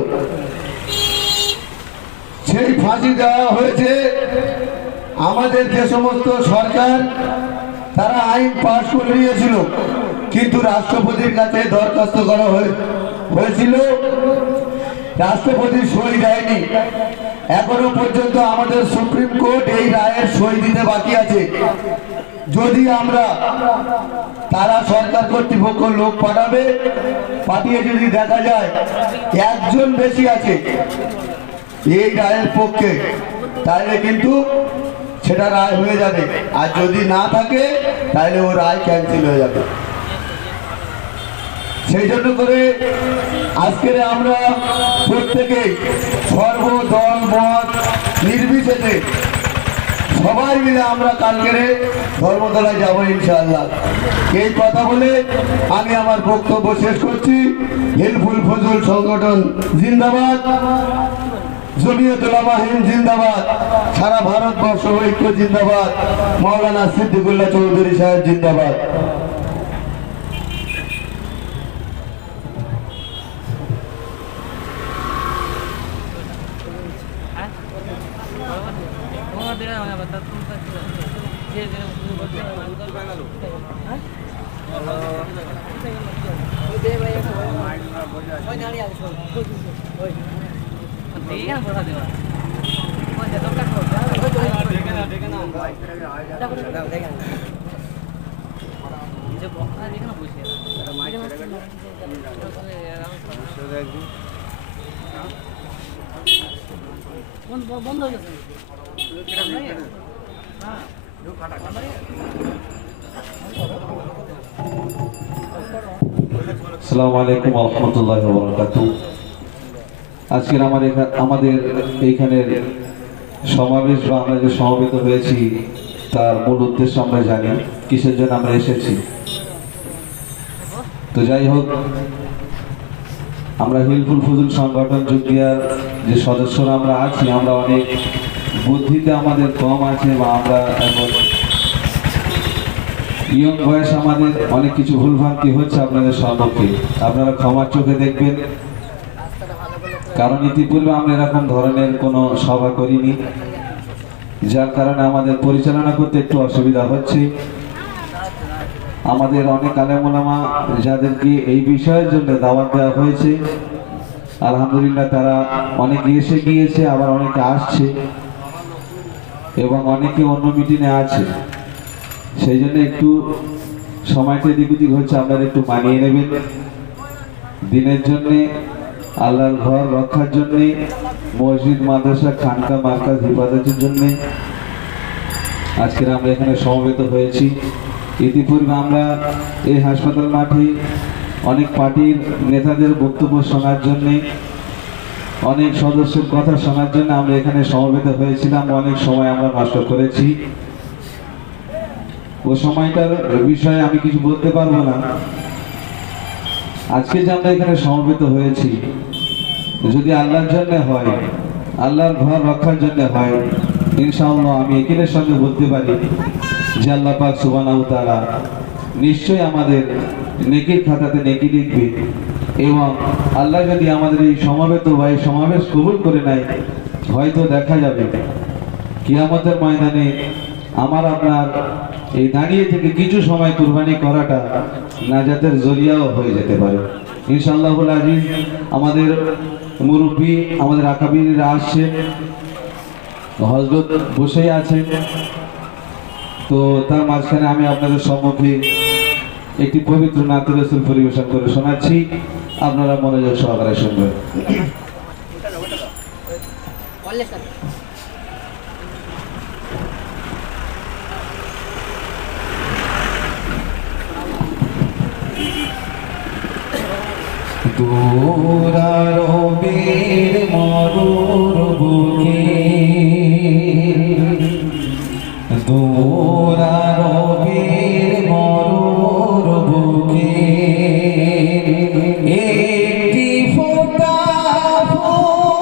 সেই ফাঁসি দেওয়া হয়েছে আমাদের যে সমস্ত সরকার তারা আইন পাশ করে নিয়েছিল, কিন্তু রাষ্ট্রপতির কাছে দরখাস্ত করা হয়েছিল, রাষ্ট্রপতি সই দেয়নি। এখনো পর্যন্ত আমাদের সুপ্রিম কোর্ট এই রায়ের সই দিতে বাকি আছে। যদি আমরা তারা সরকার কর্তৃপক্ষ লোক পাঠাবে, পাঠিয়ে যদি দেখা যায় একজন বেশি আছে এই রায়ের পক্ষে, তাহলে কিন্তু সেটা রায় হয়ে যাবে। আর যদি না থাকে তাহলে ও রায় ক্যান্সেল হয়ে যাবে। সেই জন্য করে আজকের আমরা প্রত্যেকেই সর্বদল মত নির্বিশেষে সবাই মিলে আমরা কালকের ধর্মতলায় যাবো ইনশাআল্লাহ। এই কথা বলে আমি আমার বক্তব্য শেষ করছি। হিলফুল ফজল সংগঠন জিন্দাবাদ, জমিয়ত উলামা হিন্দ জিন্দাবাদ, সারা ভারতবর্ষ ঐক্য জিন্দাবাদ, মাওলানা সিদ্দিকুল্লাহ চৌধুরী সাহেব জিন্দাবাদ। বন্ধ হয়ে গেছে। আসসালামু আলাইকুম ওয়া রাহমাতুল্লাহি ওয়া বারাকাতুহু। আজকের আমাদের এইখানের সমাবেশ বা আমরা যে সমবেত হয়েছি তার মূল উদ্দেশ্য আমরা জানি, কিসের জন্য আমরা এসেছি। তো যাই হোক, আমরা হিলফুল ফজল সংগঠন যুগিয়ার যে সদস্যরা আমরা আছি, আমরা অনেক বুদ্ধিতে আমাদের কম আছে, বা আমরা এখন ইয়ং বয়স, আমাদের অনেক কিছু ভুলভ্রান্তি হচ্ছে আপনাদের সম্মুখে। আপনারা ক্ষমার চোখে দেখবেন, কারণ ইতিপূর্বে আমরা এরকম ধরনের কোনো সভা করিনি, যার কারণে আমাদের পরিচালনা করতে একটু অসুবিধা হচ্ছে। আমাদের অনেক আলেম ওলামা যাদেরকে এই বিষয়ের জন্য দাওয়াত দেওয়া হয়েছে, আলহামদুলিল্লাহ তারা অনেকে এসে গিয়েছে, আবার অনেকে আসছে এবং অনেকে অন্য মিটিংয়ে আছে। সেই জন্য একটু সময়টা এদিক ওদিক হচ্ছে, আপনারা একটু মানিয়ে নেবেন। দিনের জন্যে, আল্লাহর ঘর রক্ষার জন্যে, মসজিদ মাদ্রাসা খানকা মার্কাজ হিফাজতের জন্যে আজকের আমরা এখানে সমবেত হয়েছি। ইতিপূর্বে আমরা এই হাসপাতাল মাঠে অনেক পার্টির নেতাদের বক্তব্য শোনার জন্যে, অনেক সদস্যের কথা শোনার জন্য আমরা এখানে সমবেত হয়েছিলাম। অনেক সময় আমরা নষ্ট করেছি। ও সময়টার বিষয়ে আমি কিছু বলতে পারবো না। আজকে যে আমরা এখানে সমবেত হয়েছি, যদি আল্লাহর জন্য হয়, আল্লাহর ঘর রক্ষার জন্য হয়, ইনশাআল্লাহ আমি একিনের সঙ্গে বলতে পারি যে আল্লাহ পাক সুবহানাহু ওয়া তাআলা নিশ্চয়ই আমাদের নেকির খাতাতে নেকি লিখবে। এবং আল্লাহ যদি আমাদের এই সমবেত বা এই সমাবেশ কবুল করে নেয়, হয়তো দেখা যাবে কিয়ামতের ময়দানে আমার আপনার এই দাঁড়িয়ে থেকে কিছু সময় কুরবানি করাটা নাজাতের জরিয়াও হয়ে যেতে পারে ইনশাআল্লাহুল আজিজ। আমাদের মুরব্বী, আমাদের আকাবিররা আসছেন, হযরত বসেই আছেন। তো তার মাঝখানে আমি আপনাদের সম্মুখে একটি পবিত্র নাত রাসূল পরিবেশন করে শোনাচ্ছি, আপনারা মনোযোগ সহকারে শুনবেন। দূরারবের মরুর বুকে, দূরারবের মরুর বুকে একটি ফোঁটা ফুল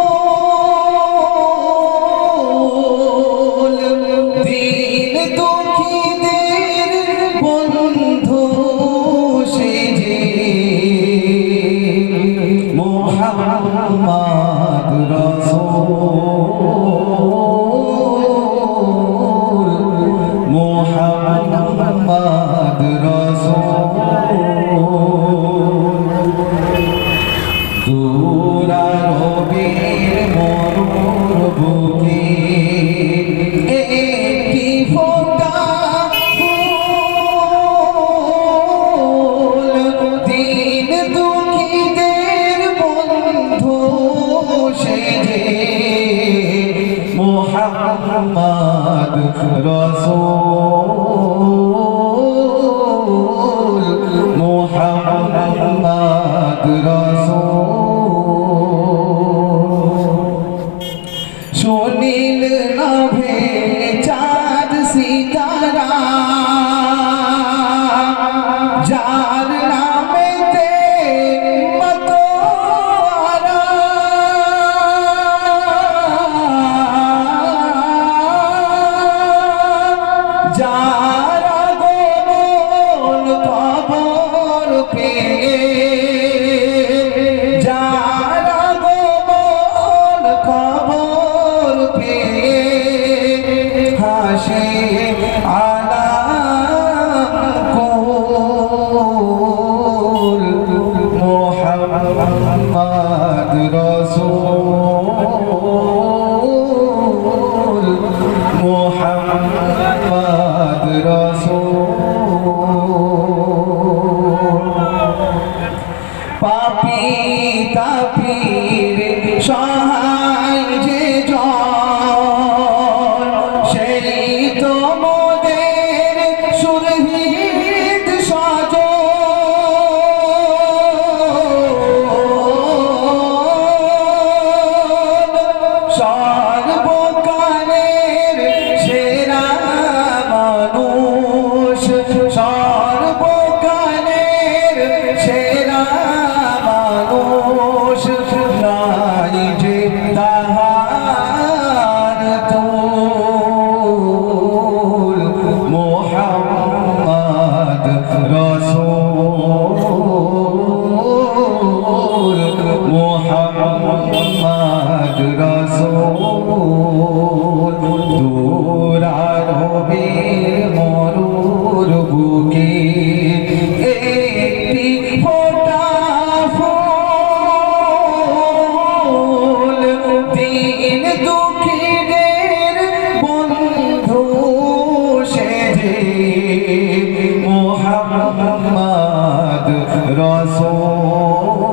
রসূল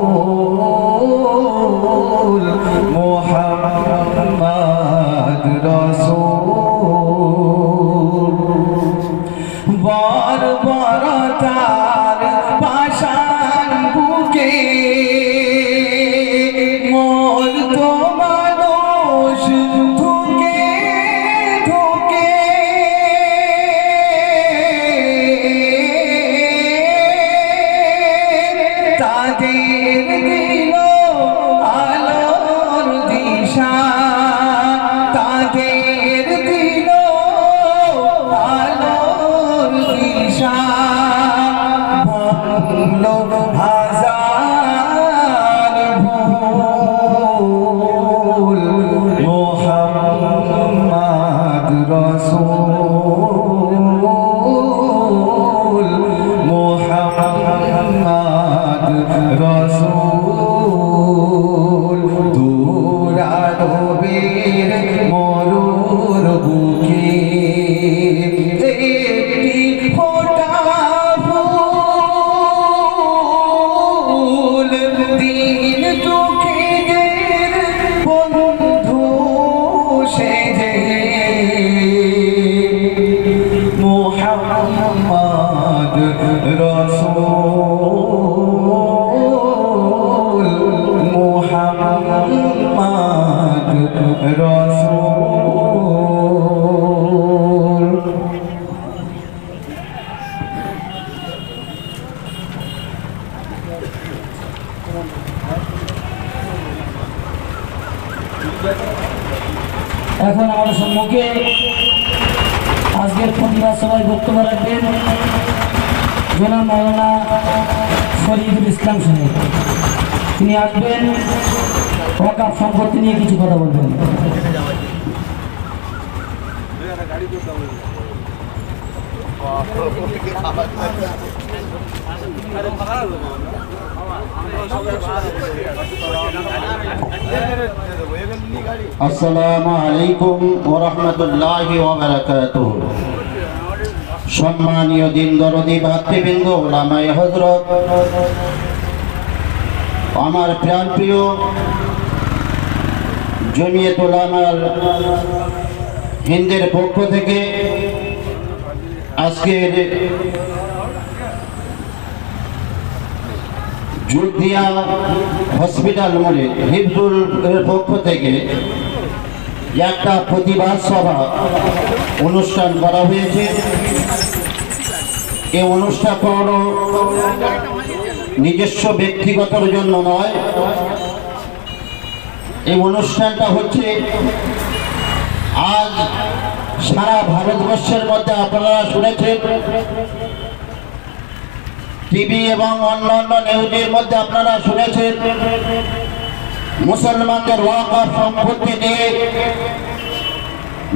মুহাম্মদ রসূল বর্বরতার পাষাণ বুকে মরতো মানুষ ধুকে ধুকে তাদের দিল আলোর দিশা তাদের দিল আলোর দিশা ভাঙলো হাজার ভুল মুহাম্মদ রসূল মুহাম্মদ রসূল দুরারবের মরুর বুকে একটি ফোঁটা ফুল দিন দুঃখীদের বন্ধু সেজে মুহাম্মদ রসূল মুহাম্মদ রসূল এখন আমাদের সম্মুখে আজকের প্রতিবাদ সভায় বক্তব্য রাখবেন জনাব মাওলানা শরীফুল ইসলাম সাহেব। তিনি আসবেন ওয়াকফ সম্পত্তি নিয়ে কিছু কথা বলবেন। আসসালামু আলাইকুম ওয়া রাহমাতুল্লাহি ওয়া বারাকাতুহু। সম্মানীয় দিন দরদি ভাতৃবৃন্দ, ওলামায়ে হযরত, আমার প্রাণপ্রিয় জমিয়ত উলামার হিন্দের পক্ষ থেকে আজকের জুলদিয়া হসপিটাল মোড়ে হিফজুল এর পক্ষ থেকে একটা প্রতিবাদ সভা অনুষ্ঠান করা হয়েছে। এই অনুষ্ঠান কোনো নিজস্ব ব্যক্তিগতর জন্য নয়, এই অনুষ্ঠানটা হচ্ছে আজ সারা ভারতবর্ষের মধ্যে আপনারা শুনেছেন, টিভি এবং অন্যান্য নিউজের মধ্যে আপনারা শুনেছেন, মুসলমানদের ওয়াকফ সম্পত্তি নিয়ে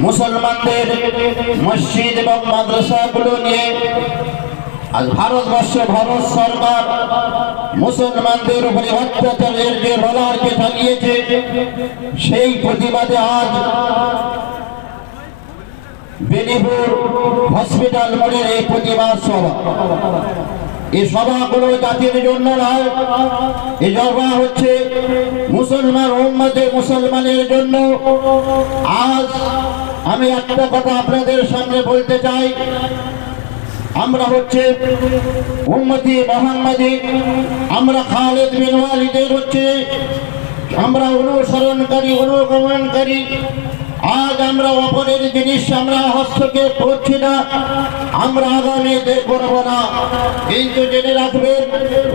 মুসলমানদের মসজিদ এবং মাদ্রাসাগুলো নিয়ে আজ ভারতবর্ষে ভারত সরকার মুসলমানদের উপরে অত্যাচারের যে রোলারকে চালিয়েছে, সেই প্রতিবাদে আজ বেনিপুর হসপিটাল মোড়ের এই প্রতিবাদ সভা। এই সভাগুলো জাতির জন্য নয়, এই সভা হচ্ছে মুসলমান উম্মতে মুসলমানের জন্য। আজ আমি একটা কথা আপনাদের সামনে বলতে চাই, আমরা হচ্ছে উম্মতি মুহাম্মাদি, আমরা খালিদ বিন ওয়ালিদের হচ্ছে আমরা অনুসরণকারী, অনুগমনকারী। আজ আমরা অপরের জিনিস আমরা হস্তক্ষেপ করছি না, আমরা আগামীতে করব না। কিন্তু জেনে রাখবেন,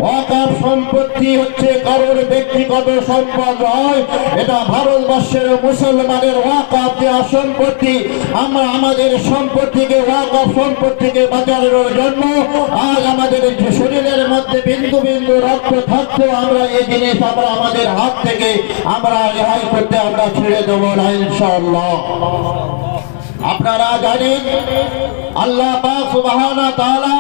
ওয়াকফ সম্পত্তি হচ্ছে কারোর ব্যক্তিগত সম্পদ নয়, এটা ভারতবর্ষের মুসলমানের ওয়াকফ দেওয়া সম্পত্তি। আমরা আমাদের সম্পত্তিকে, ওয়াকফ সম্পত্তিকে বাঁচানোর জন্য আজ আমাদের শরীরের মধ্যে বিন্দু বিন্দু রক্ত থাকতো, আমরা এই জিনিস আমরা আমাদের হাত থেকে আমরা রেহাই করতে আমরা ছেড়ে দেবো না ইনশাআল্লাহ। আপনারা জানেন, আল্লাহ পাক সুবহানাহু ওয়া তাআলা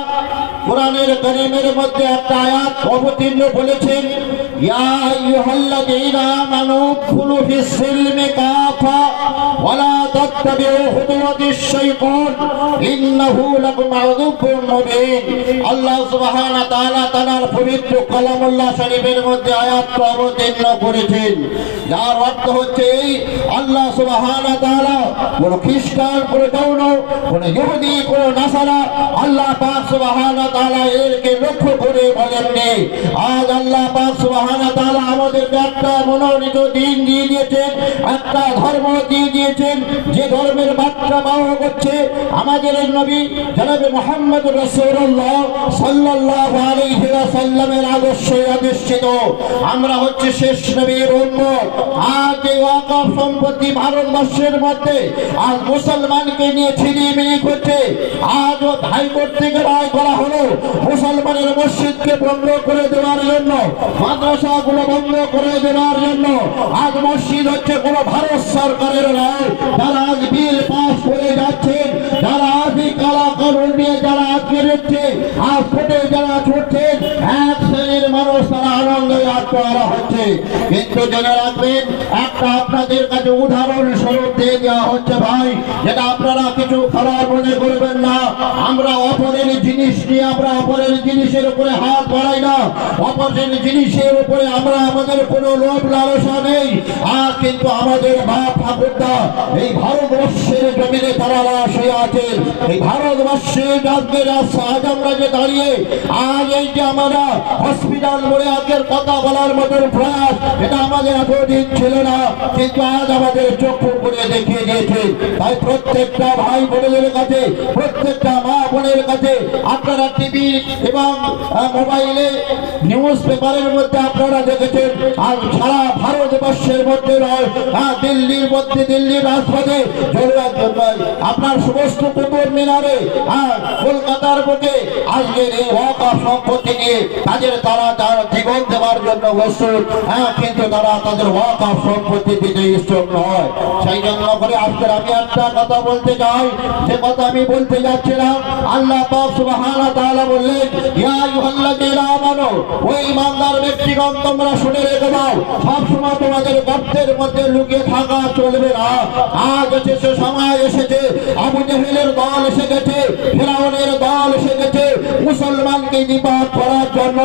কোরআনের কারীমের মধ্যে একটা আয়াত অবতীর্ণ বলেছেন, ইয়া আইয়ুহাল্লাযীনা আমানু খুলু ফিস-সিলমি কাফা ওয়া লা তাত্তাবিউ খুতুওয়াতিশ শাইতান ইন্নাহু লাকুম আদুউম মুবিন। আল্লাহ সুবহানাহু ওয়া তাআলা তার পবিত্র কালামুল্লাহ শরীফের মধ্যে আয়াত অবতীর্ণ করেছেন, যার অর্থ হচ্ছে এই আল্লাহ সুবহানাহু ওয়া তাআলা কোন খ্রিস্টান, কোন জৈন, কোন ইহুদি, কোন নাসারা আল্লাহ পাক সুবহানাহু ওয়া তাআলা এরকে লক্ষ্য করে বলেননি। আজ আল্লাহ পাক সুবহানাহু ওয়া তাআলা আমাদেরকে একটা মনোনীত দিন দিয়ে দিয়েছেন, একটা ধর্ম দিয়ে দিয়েছেন, যে ধর্মের বার্তা বহন করছে আমাদের নবী জনাবে মুহাম্মদ রাসূলুল্লাহ সাল্লাল্লাহু আলাইহি ওয়াসাল্লামের আদর্শে অধিষ্ঠিত। আমরা হচ্ছে শেষ নবীর উম্মত। আজ এই ওয়াকফ সম্পত্তি ভারতবর্ষের মধ্যে আজ মুসলমানকে নিয়ে ছিনিমিনি করছে। আজ হাইকোর্ট থেকে রায় করা হলো মুসলমানের মসজিদকে বন্ধ করে দেওয়ার জন্য, মাদ্রাসাগুলো বন্ধ করে দেওয়ার জন্য। আজ মসজিদ হচ্ছে কোনো ভারত সরকারের রায়। যারা আজ বিল পাস করে যাচ্ছেন, যারা আজ কালা কানুন নিয়ে যারা আজকে রয়েছে, আজ ফুটে যারা ছুটছেন, এক শ্রেণীর মানুষ তারা আনন্দে আত্মহারা হচ্ছে। কিন্তু জেনে রাখবেন, একটা আপনাদের কাছে উদাহরণ স্বরূপ দিয়ে দেওয়া হচ্ছে ভাই, যেটা আপনারা কিছু খারাপ মনে করবেন না। আমরা অপরের জিনিস নিয়ে আমরা অপরের জিনিসের উপরে হাত বাড়াই না, অপরের জিনিসের উপরে আমরা আমাদের কোনো লোভ লালসা নেই। আর কিন্তু আমাদের বাপ ঠাকুরদা এই ভারতবর্ষের জমিনে তারা শুয়ে আছেন। এই ভারতবর্ষের আজকের আজ আমরা যে দাঁড়িয়ে আজ এই যে আমরা হসপিটাল বলে আজকের কথা বলার মতন প্রয়াস, এটা আমাদের এতদিন ছিল না, কিন্তু আজ আমাদের চক্ষু করে দেখিয়ে দিয়েছে। তাই প্রত্যেকটা ভাই বোনেদের কাছে, প্রত্যেকটা মা বোনের কাছে আপনারা টিভি এবং মোবাইলে নিউজ পেপারের মধ্যে আপনারা দেখেছেন, আর সারা ভারতবর্ষের মধ্যে নয়, দিল্লির মধ্যে, দিল্লির রাজপথে আপনার সমস্ত কুতুব মিনারে, কলকাতার বুকে আজকের এই ওয়াকফ সম্পত্তি নিয়ে তারা জীবন দেওয়ার জন্য প্রস্তুত, কিন্তু তারা তাদের ওয়াকফ সম্পত্তি দিতে ইচ্ছুক নয়। সেই জন্য করে আজকে আমি একটা কথা বলতে চাই, যে কথা আমি বলতে যাচ্ছিলাম, আল্লাহ পাক সুবহানাহু ওয়া তাআলা বললেন, ইয়া আইয়ুহাল্লাযীনা আমানু, ওই ইমানদার ব্যক্তিগণ তোমরা শুনে রেখে দাও, সবসময় তোমাদের গর্তের মধ্যে লুকিয়ে থাকা চলবে না। আজ এসেছে, সময় এসেছে, আবু জেহেলের দল এসে গেছে, ফিরাউনের দল এসে গেছে মুসলমানকে নিপাত করার জন্য,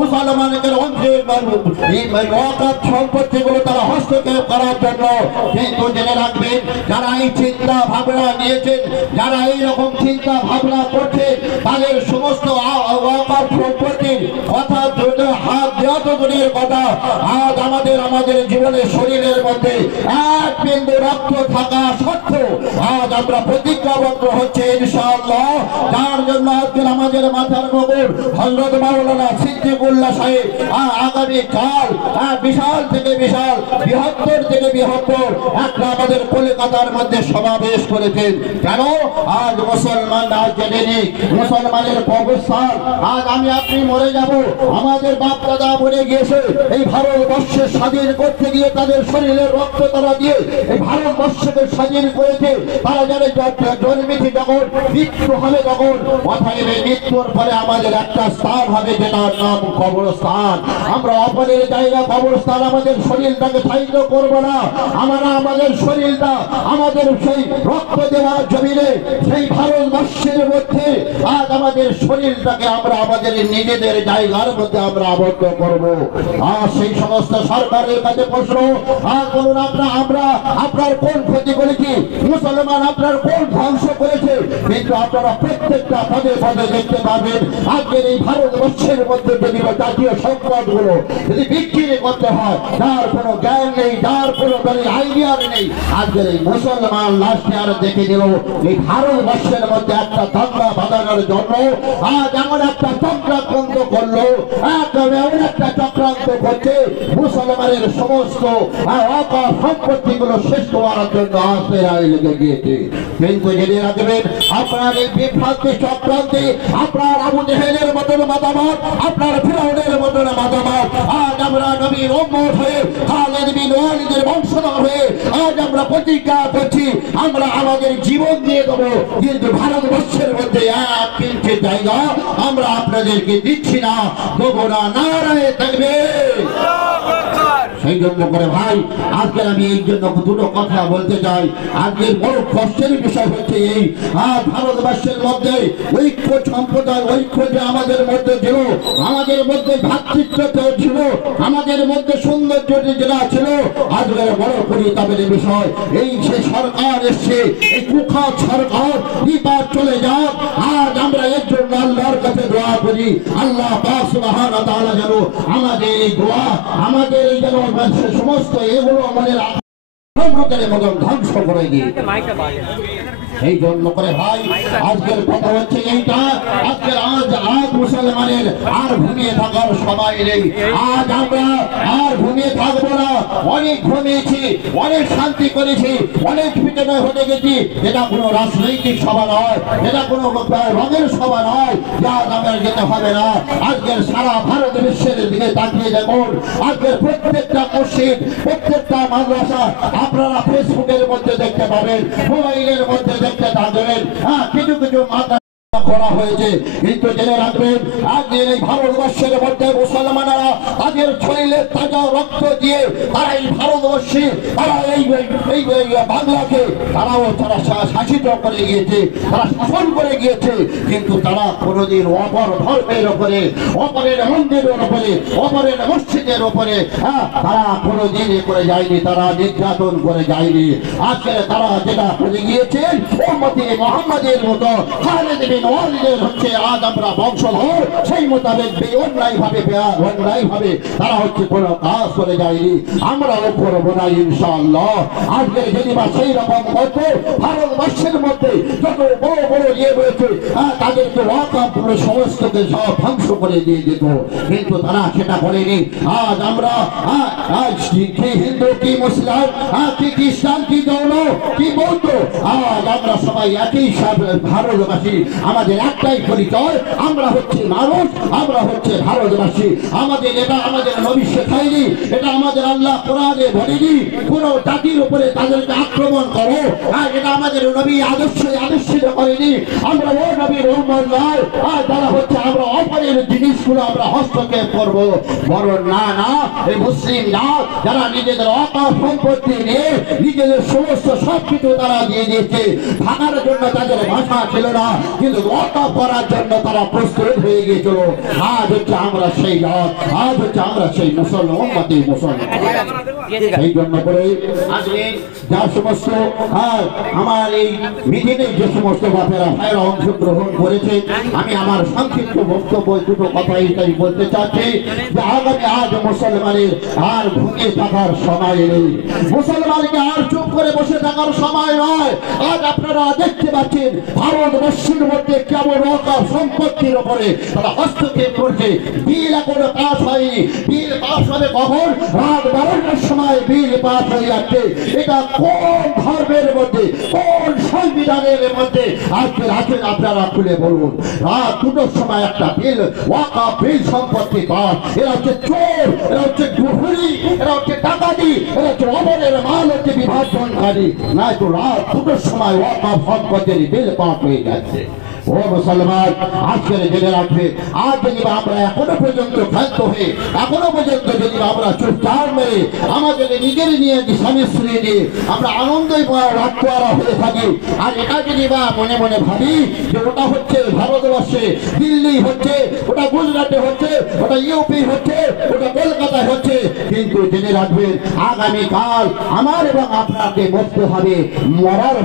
মুসলমানকে ওয়াকফ সম্পত্তিগুলো তারা হস্তক্ষেপ করার জন্য। কিন্তু জেনে রাখবেন, যারা এই চিন্তা ভাবনা নিয়েছেন, যারা এইরকম চিন্তা ভাবনা করছেন, তাদের সমস্ত ওয়াকফ সম্পত্তির কথা হাত দেওয়া তো দূরের কথা, আজ আমাদের জীবনের শরীরের মধ্যে এক বিন্দু রক্ত থাকা সত্ত্বেও আজ আমরা প্রতিজ্ঞাবদ্ধ হচ্ছে ইনশাআল্লাহ, যার জন্য আজকের আমাদের মাথার মুকুট হযরত মাওলানা সিদ্দিকুল্লাহ সাহেব আগামী কাল বিশাল থেকে বিশাল, বৃহত্তর থেকে বৃহত্তর একটা আমাদের কলকাতার মধ্যে সমাবেশ করেছেন। কেন? আজ মুসলমান আজ জেনে নেই মুসলমানের অবস্থান। আজ আমি আপনি মরে যাব, আমাদের বাপ দাদা মরে গিয়েছে এই ভারতবর্ষের স্বাধীন করতে গিয়ে, তাদের শরীরের রক্ত তারা দিয়ে এই ভারতবর্ষকে স্বাধীন করেছে। তারা জানে জন্মেছি যখন, মৃত্যু হবে তখন, অতএব মৃত্যুর পরে আমাদের একটা স্থান হবে, যেটার নাম কবরস্থান। আমরা অপরের জায়গা কবরস্থান আমাদের শরীরটাকে সাহায্য করবো না। আমরা আমাদের শরীরটা আমাদের সেই রক্ত দেওয়ার জমিনে সেই ভারতবর্ষের মধ্যে আজ আমাদের শরীরটাকে আমরা আমাদের নিজেদের জায়গার মধ্যে আমরা আবদ্ধ করব। আর সেই সমস্ত সরকারের কাছে প্রশ্ন, আর বলুন আমরা আপনার কোন ক্ষতি করেছি, মুসলমান আপনার কোন ধ্বংস করেছে? কিন্তু আপনারা প্রত্যেকটা পদে পদে দেখতে পাবেন, আজকের এই ভারতবর্ষের মধ্যে যদি জাতীয় সম্পদগুলো যদি বিক্রি করতে হয়, যার কোনো জ্ঞান নেই, যার কোনো আইডিয়া নেই, আজকের এই মুসলমান লাস্ট ইয়ার দেখে দিল এই ভারতবর্ষের মধ্যে একটা দাঙ্গা বাঁধানোর জন্য আজ এমন একটা চক্রান্ত করলো, এমন একটা চক্রান্ত করছে মুসলমানের সমস্ত সম্পত্তিগুলো শেষ করার জন্য আসতে লেগে গিয়েছে। কিন্তু জেনে রাখবেন, আপনার এই বিভ্রান্তি চক্রান্তে আপনার আবু জেহেলের মতন মতামত, আপনার ফিরাউনের মতন মতামত, আজ আমরা নবীর উম্মত হয়ে, খালিদ বিন ওয়ালিদের বংশধর হয়ে আজ আমরা প্রতিজ্ঞা করছি আমরা আমাদের জীবন দিয়ে দেবো, কিন্তু ভারতবর্ষের মধ্যে এক ইঞ্চি জায়গা আমরা আপনাদেরকে দিচ্ছি না, দেবো না। নারায়ে তাকবীর। সেই জন্য করে ভাই আজকের আমি এই জন্য দুটো কথা বলতে চাই। আজকের বড় কষ্টের বিষয় হচ্ছে এই ভারতবর্ষের মধ্যে ঐক্য সম্প্রদায়, ঐক্য যে আমাদের মধ্যে ছিল, আমাদের মধ্যে ভ্রাতৃত্ব ছিল, আমাদের মধ্যে সৌন্দর্য যেটা ছিল, আজকের বড় পরিতাপের বিষয় এই সে সরকার এসছে, এই কুখ্যাত সরকার বিপাদ চলে যাক। আজ আমরা এর জন্য আল্লাহর কাছে দোয়া করি, আল্লাহ পাক সুবহানাহু ওয়া তাআলা যেন আমাদের এই দোয়া, আমাদের এই যেন সমস্ত এগুলো আমাদের মতন ধ্বংস করে দিয়ে। এই জন্য করে ভাই আজকের কথা হচ্ছে এইটা, আজকের আজ মুসলমানের আর ঘুমিয়ে থাকার সময় নেই। আজ আমরা আর ঘুমিয়ে থাকবো না। অনেক ঘুমিয়েছি, অনেক শান্তি করেছি, অনেক পিছনে হতে গেছি। এটা কোনো রাজনৈতিক সভা নয়, এটা কোনো রঙের সভা নয়, যা আমাদের যেতে হবে না। আজকের সারা ভারত বিশ্বের দিকে তাকিয়ে দেখুন, আজকের প্রত্যেকটা মসজিদ, প্রত্যেকটা মাদ্রাসা আপনারা ফেসবুকের মধ্যে দেখতে পাবেন, মোবাইলের মধ্যে দেখতে পাবেন। কিছু কিছু মাদ্রাসা করা হয়েছে, কিন্তু জেনে রাখবেন আজকের এই ভারতবর্ষের মধ্যে মুসলমানেরা তাদের শরীরে তাজা রক্ত দিয়ে তারা এই ভারতবর্ষে, তারা এই বাংলাকে তারা শাসিত করে গিয়েছে, তারা শাসন করে গিয়েছে। কিন্তু তারা কোনোদিন অপর ধর্মের উপরে, অপরের মন্দিরের উপরে, অপরের মসজিদের উপরে তারা কোনোদিন করে যায়নি, তারা নির্যাতন করে যায়নি। আজকে তারা যেটা করে গিয়েছেন উম্মতে মুহাম্মাদের মতো খালিদ বিন ওয়ালিদের হচ্ছে আজ আমরা বংশধর, সেই মোতাবেক অন্যায় ভাবে তারা হচ্ছে কোনো কাজ করে যায়নি। আমরা করবো না ইনশাআল্লাহ। আজকে যদি বা সেই রকম হতো ভারতবর্ষের মধ্যে যত বড় বড় ইয়ে রয়েছে তাদেরকে ওয়াকফ সমস্তকে সব ধ্বংস করে দিয়ে যেত, কিন্তু তারা সেটা করেনি। আজ আমরা কি হিন্দু, কি মুসলিম, কি খ্রিস্টান, কি জৈন, কি বৌদ্ধ, আজ আমরা সবাই একই ভারতবাসী। আমাদের একটাই পরিচয়, আমরা হচ্ছে মানুষ, আমরা হচ্ছে ভারতবাসী। আমাদের এটা আমাদের নবী শেখায়নি, এটা আমাদের আল্লাহ কোরআনে বলেনি কোন জাতির উপরে তাদেরকে আক্রমণ করো, এটা আমাদের নবী আদর্শিত করেনি। আমরা ও নবীর উম্মত নয়, তারা হচ্ছে আমরা অপরের জিনিসগুলো আমরা হস্তক্ষেপ করব। বড় না এই মুসলিম না, যারা নিজেদের অকাল সম্পত্তি নিয়ে নিজেদের সমস্ত সবকিছু তারা দিয়ে দিয়েছে। থাকার জন্য তাদের ভাষা ছিল না, কিন্তু ওয়াকফ করার জন্য তারা প্রস্তুত হয়ে গিয়েছিল। আজ হচ্ছে আমরা সেই জাত, আজ হচ্ছে আমরা সেই মুসলমান। সেই জন্য করে আজকে যা সমস্ত আমার এই মিটিংয়ে যে সমস্ত বাপেরা ভাইরা অংশগ্রহণ করেছে, আমি আমার সংক্ষিপ্ত বক্তব্য দুটো কথাই তাই বলতে চাচ্ছি যে আগামী আজ মুসলমানের আর ঘুমিয়ে থাকার সময় নেই, মুসলমানকে আর চুপ করে বসে থাকার সময় নয়। আজ আপনারা দেখতে পাচ্ছেন ভারতবর্ষের মধ্যে কেমন ওয়াকফ সম্পত্তির উপরে তারা হস্তক্ষেপ করছে। বিল এখনো পাস হয়নি, বিল পাস হবে কখন? রাত 12টার সময় বিল পাস হয়ে যাচ্ছে। এটা কোন ধর্মের মধ্যে, কোন সংবিধানের মধ্যে আজকে আছেন আপনারা খুলে বলুন। রাত 2টার সময় একটা বিল, ওয়াকফ বিল সম্পত্তি পাস। এরা হচ্ছে চোর, এরা হচ্ছে গুহরি, এরা হচ্ছে ডাকাতি, এরা হচ্ছে অপরের মাল হচ্ছে বিভাজনকারী। নাই তো রাত 2টার সময় ওয়াকফ সম্পত্তির বিল পাস হয়ে যাচ্ছে। ও মুসলমান আজকে জেনে রাখবে, আজ যদি আমরা এখনো পর্যন্ত ক্ষান্ত হয়ে, এখনো পর্যন্ত যদি আমরা চুপচাপ মেরে আমাদের নিজের নিয়ে স্বামী স্ত্রী নিয়ে আমরা আনন্দই রাতোয়ারা হয়ে থাকি, আর এটা যদি বা মনে মনে ভাবি যে ওটা হচ্ছে ভারতবর্ষে, দিল্লি হচ্ছে, ওটা গুজরাটে হচ্ছে, ওটা ইউপি হচ্ছে, ওটা কলকাতায় হচ্ছে, কিন্তু জেনে রাখবেন আগামীকাল আমার এবং আপনাকে মরতে হবে। মরার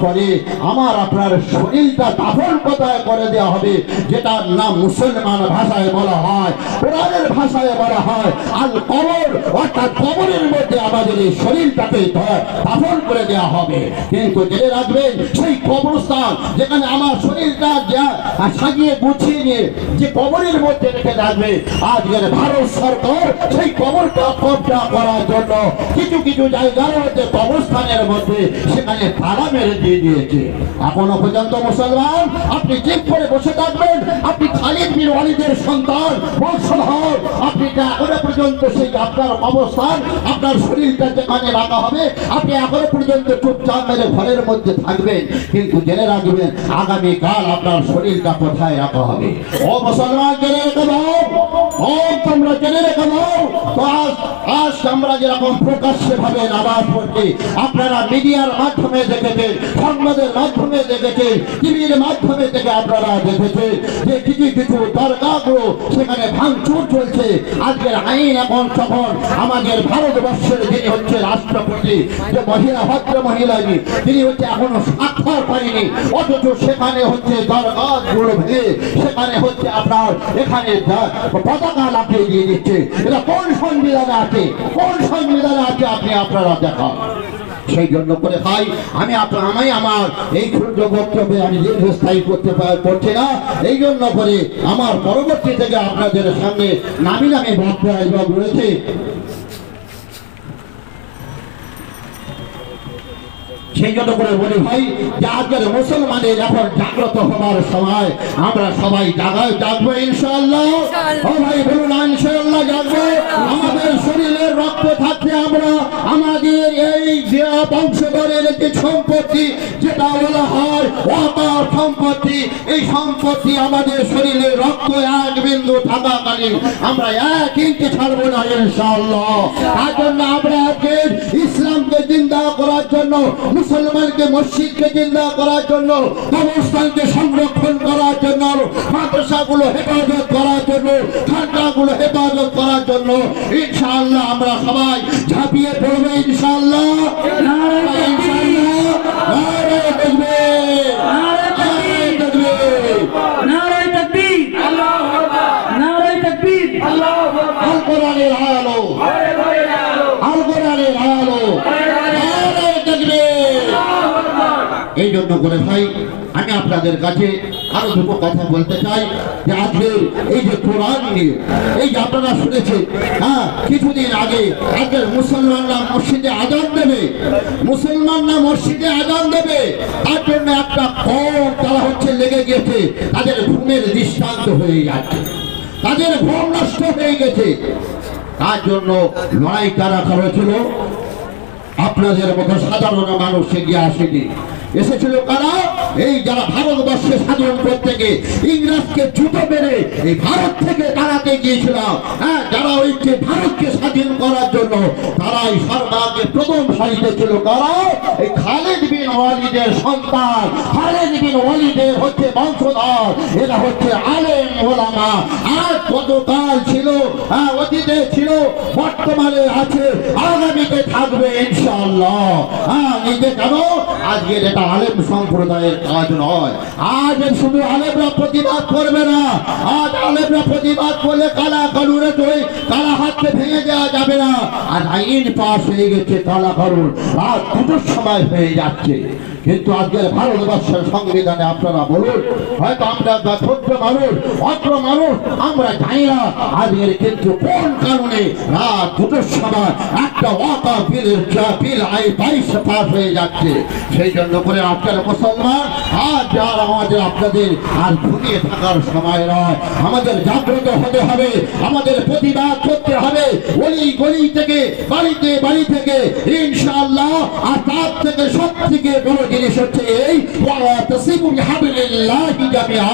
পরে আমার আপনার শরীরটা দাফন কোথায় করে দেওয়া হবে, যেটা নাম মুসলমান ভাষায় বলা হয়, কোরআনের ভাষায় বলা হয় আল কবর, অর্থাৎ কবরের মধ্যে আমাদের এই শরীরটাকে দাফন করে দেওয়া হবে। কিন্তু জেনে রাখবেন সেই কবরস্থান যেখানে আমার শরীরটা সাজিয়ে গুছিয়ে নিয়ে যে কবরের মধ্যে রেখে রাখবে, আজকের ভারত সরকার সেই কবরটা কবজা করার জন্য কিছু কিছু জায়গার মধ্যে কবরস্থানের মধ্যে সেখানে তালা মেরে দিয়ে দিয়েছে। এখনো পর্যন্ত মুসলমান আপনি চুপ করে বসে থাকবেন? আপনি খালিদ বিন ওয়ালিদের সন্তান, বংশধর, আপনি এখনো পর্যন্ত সেই আপনার অবস্থান, আপনার শরীরটা যেখানে রাখা হবে, আপনি এখনো পর্যন্ত চুপচাপ মেরে ঘরের মধ্যে থাকবেন, কিন্তু জেনে রাখবেন আগামীকাল আপনার শরীরটা কোথায় রাখা হবে। ও মুসলমান, জেনে রেখে দাও, ও তোমরা জেনে রেখে দাও। তো আজ আমরা যেরকম প্রকাশ্যে ভাবে নামাজ পড়ছি, আপনারা মিডিয়ার মাধ্যমে দেখেছেন, সংবাদের মাধ্যমে দেখেছেন, টিভির মাধ্যমে থেকে আপনারা দেখেছেন যে কিছু কিছু দরগাগুলো সেখানে ভাঙচুর চলছে। আজকের আইন এখন তখন আমাদের ভারতবর্ষের যিনি হচ্ছে রাষ্ট্রপতি, যে মহিলা, ভদ্র মহিলাজি, তিনি হচ্ছে এখনো স্বাক্ষর করেনি, অথচ সেখানে হচ্ছে দরগাগুলো ভেঙে সেখানে হচ্ছে আপনার এখানে পতাকা লাগিয়ে দিয়ে দিচ্ছে। এটা কোন সংবিধানে আছে? কোন সংবিধানে আছে? আপনারা দেখান। সেই জন্য করে ভাই আমি আমার এই ক্ষুদ্র বক্তব্যে আমি দীর্ঘস্থায়ী করতে পারছি না। এই জন্য করে আমার পরবর্তী থেকে আপনাদের সামনে নামি নামি বক্তব্য রয়েছে। সেই জন্য করে বলি ভাই যে আজকের মুসলমানের এখন জাগ্রত হবার সময়, আমরা সবাই জাগবো ইনশাআল্লাহ। ও ভাই বলুন ইনশাআল্লাহ জাগবো। আমাদের শরীরের রক্ত থাকতে আমরা আমাদের এই যে বংশধরের যে সম্পত্তি, যেটা বলা হয় ওয়াকাফ সম্পত্তি, এই সম্পত্তি আমাদের শরীরে রক্ত এক বিন্দু থাকাকালীন আমরা এক ইঞ্চি ছাড়বো না ইনশাআল্লাহ। তার জন্য আমরা আজকে ইসলামকে জিন্দা করার জন্য, মুসলমানকে মসজিদকে জিন্দা করার জন্য, কবরস্থানকে সংরক্ষণ করার জন্য, মাদ্রাসাগুলো হেফাজত করার জন্য, খানকাগুলো হেফাজত করার জন্য ইনশাআল্লাহ আমরা সবাই ঝাঁপিয়ে পড়বো ইনশাআল্লাহ। এই জন্য করে ভাই আমি আপনাদের কাছে আরো দুটো কথা বলতে চাই যে আজকে এই যে কোরআন নিয়ে এই যে আপনারা শুনেছেন, হ্যাঁ, কিছুদিন আগে আজকের মুসলমানরা মসজিদে আজান দেবে, মুসলমানরা মসজিদে আজান দেবে, তার জন্য একটা কম তারা হচ্ছে লেগে গেছে, তাদের ঘুমের দৃষ্টান্ত হয়ে যাচ্ছে, তাদের ঘুম নষ্ট হয়ে গেছে। তার জন্য লড়াই কারা করেছিল? আপনাদের মতো সাধারণ মানুষ এগিয়ে আসেনি, এসেছিল কারা? এই যারা ভারতবর্ষে স্বাধীন করতে গিয়ে ইংরেজকে জুতো মেরে এই ভারত থেকে তাড়াতে গিয়েছিল, হ্যাঁ, যারা ওই ভারতকে স্বাধীন করার জন্য তারাই সর্বাগ্রে প্রথম সারিতে ছিল। কারা? এই খালিদ বিন ওয়ালিদের সন্তান, খালিদ বিন ওয়ালিদের হচ্ছে বংশধর, এরা হচ্ছে আলেম ওলামা। আজ গতকাল ছিল, হ্যাঁ, অতীতে ছিল, বর্তমানে আছে, আগামীতে থাকবে ইনশাআল্লাহ। হ্যাঁ, নিজে কেন আজকের এটা আলেম সম্প্রদায়ের কাজ নয়। আজ শুধু আলেমরা প্রতিবাদ করবে না, আজ আলেমরা প্রতিবাদ করলে কালা কানুনে তো কালা হাতকে ভেঙে দেওয়া যাবে না। আর আইন পাস হয়ে গেছে, কালা কানুন রাত দুটোর সময় হয়ে যাচ্ছে। কিন্তু আজকের ভারতবর্ষের সংবিধানে আপনারা বলুন, হয়তো আমরা ছোট্ট মানুষ, অত্র মানুষ, আমরা জানি না আজকের কিন্তু কোন কারণে রাত দুটোর সময় একটা ওয়াকাফ বিল আইন পাস হয়ে যাচ্ছে। সেই জন্য করে আপনারা মুসলমান, আজ আর আমাদের আপনাদের আর ঘুমিয়ে থাকার সময় নয়, আমাদের জাগ্রত হতে হবে, আমাদের প্রতিবাদ করতে হবে গলি গলি থেকে, বাড়িতে বাড়ি থেকে ইনশাআল্লাহ। আর তার থেকে সব থেকে বড় জিনিস হচ্ছে এই ওয়াতাসিমু বিহাবলিল্লাহি জামিআ।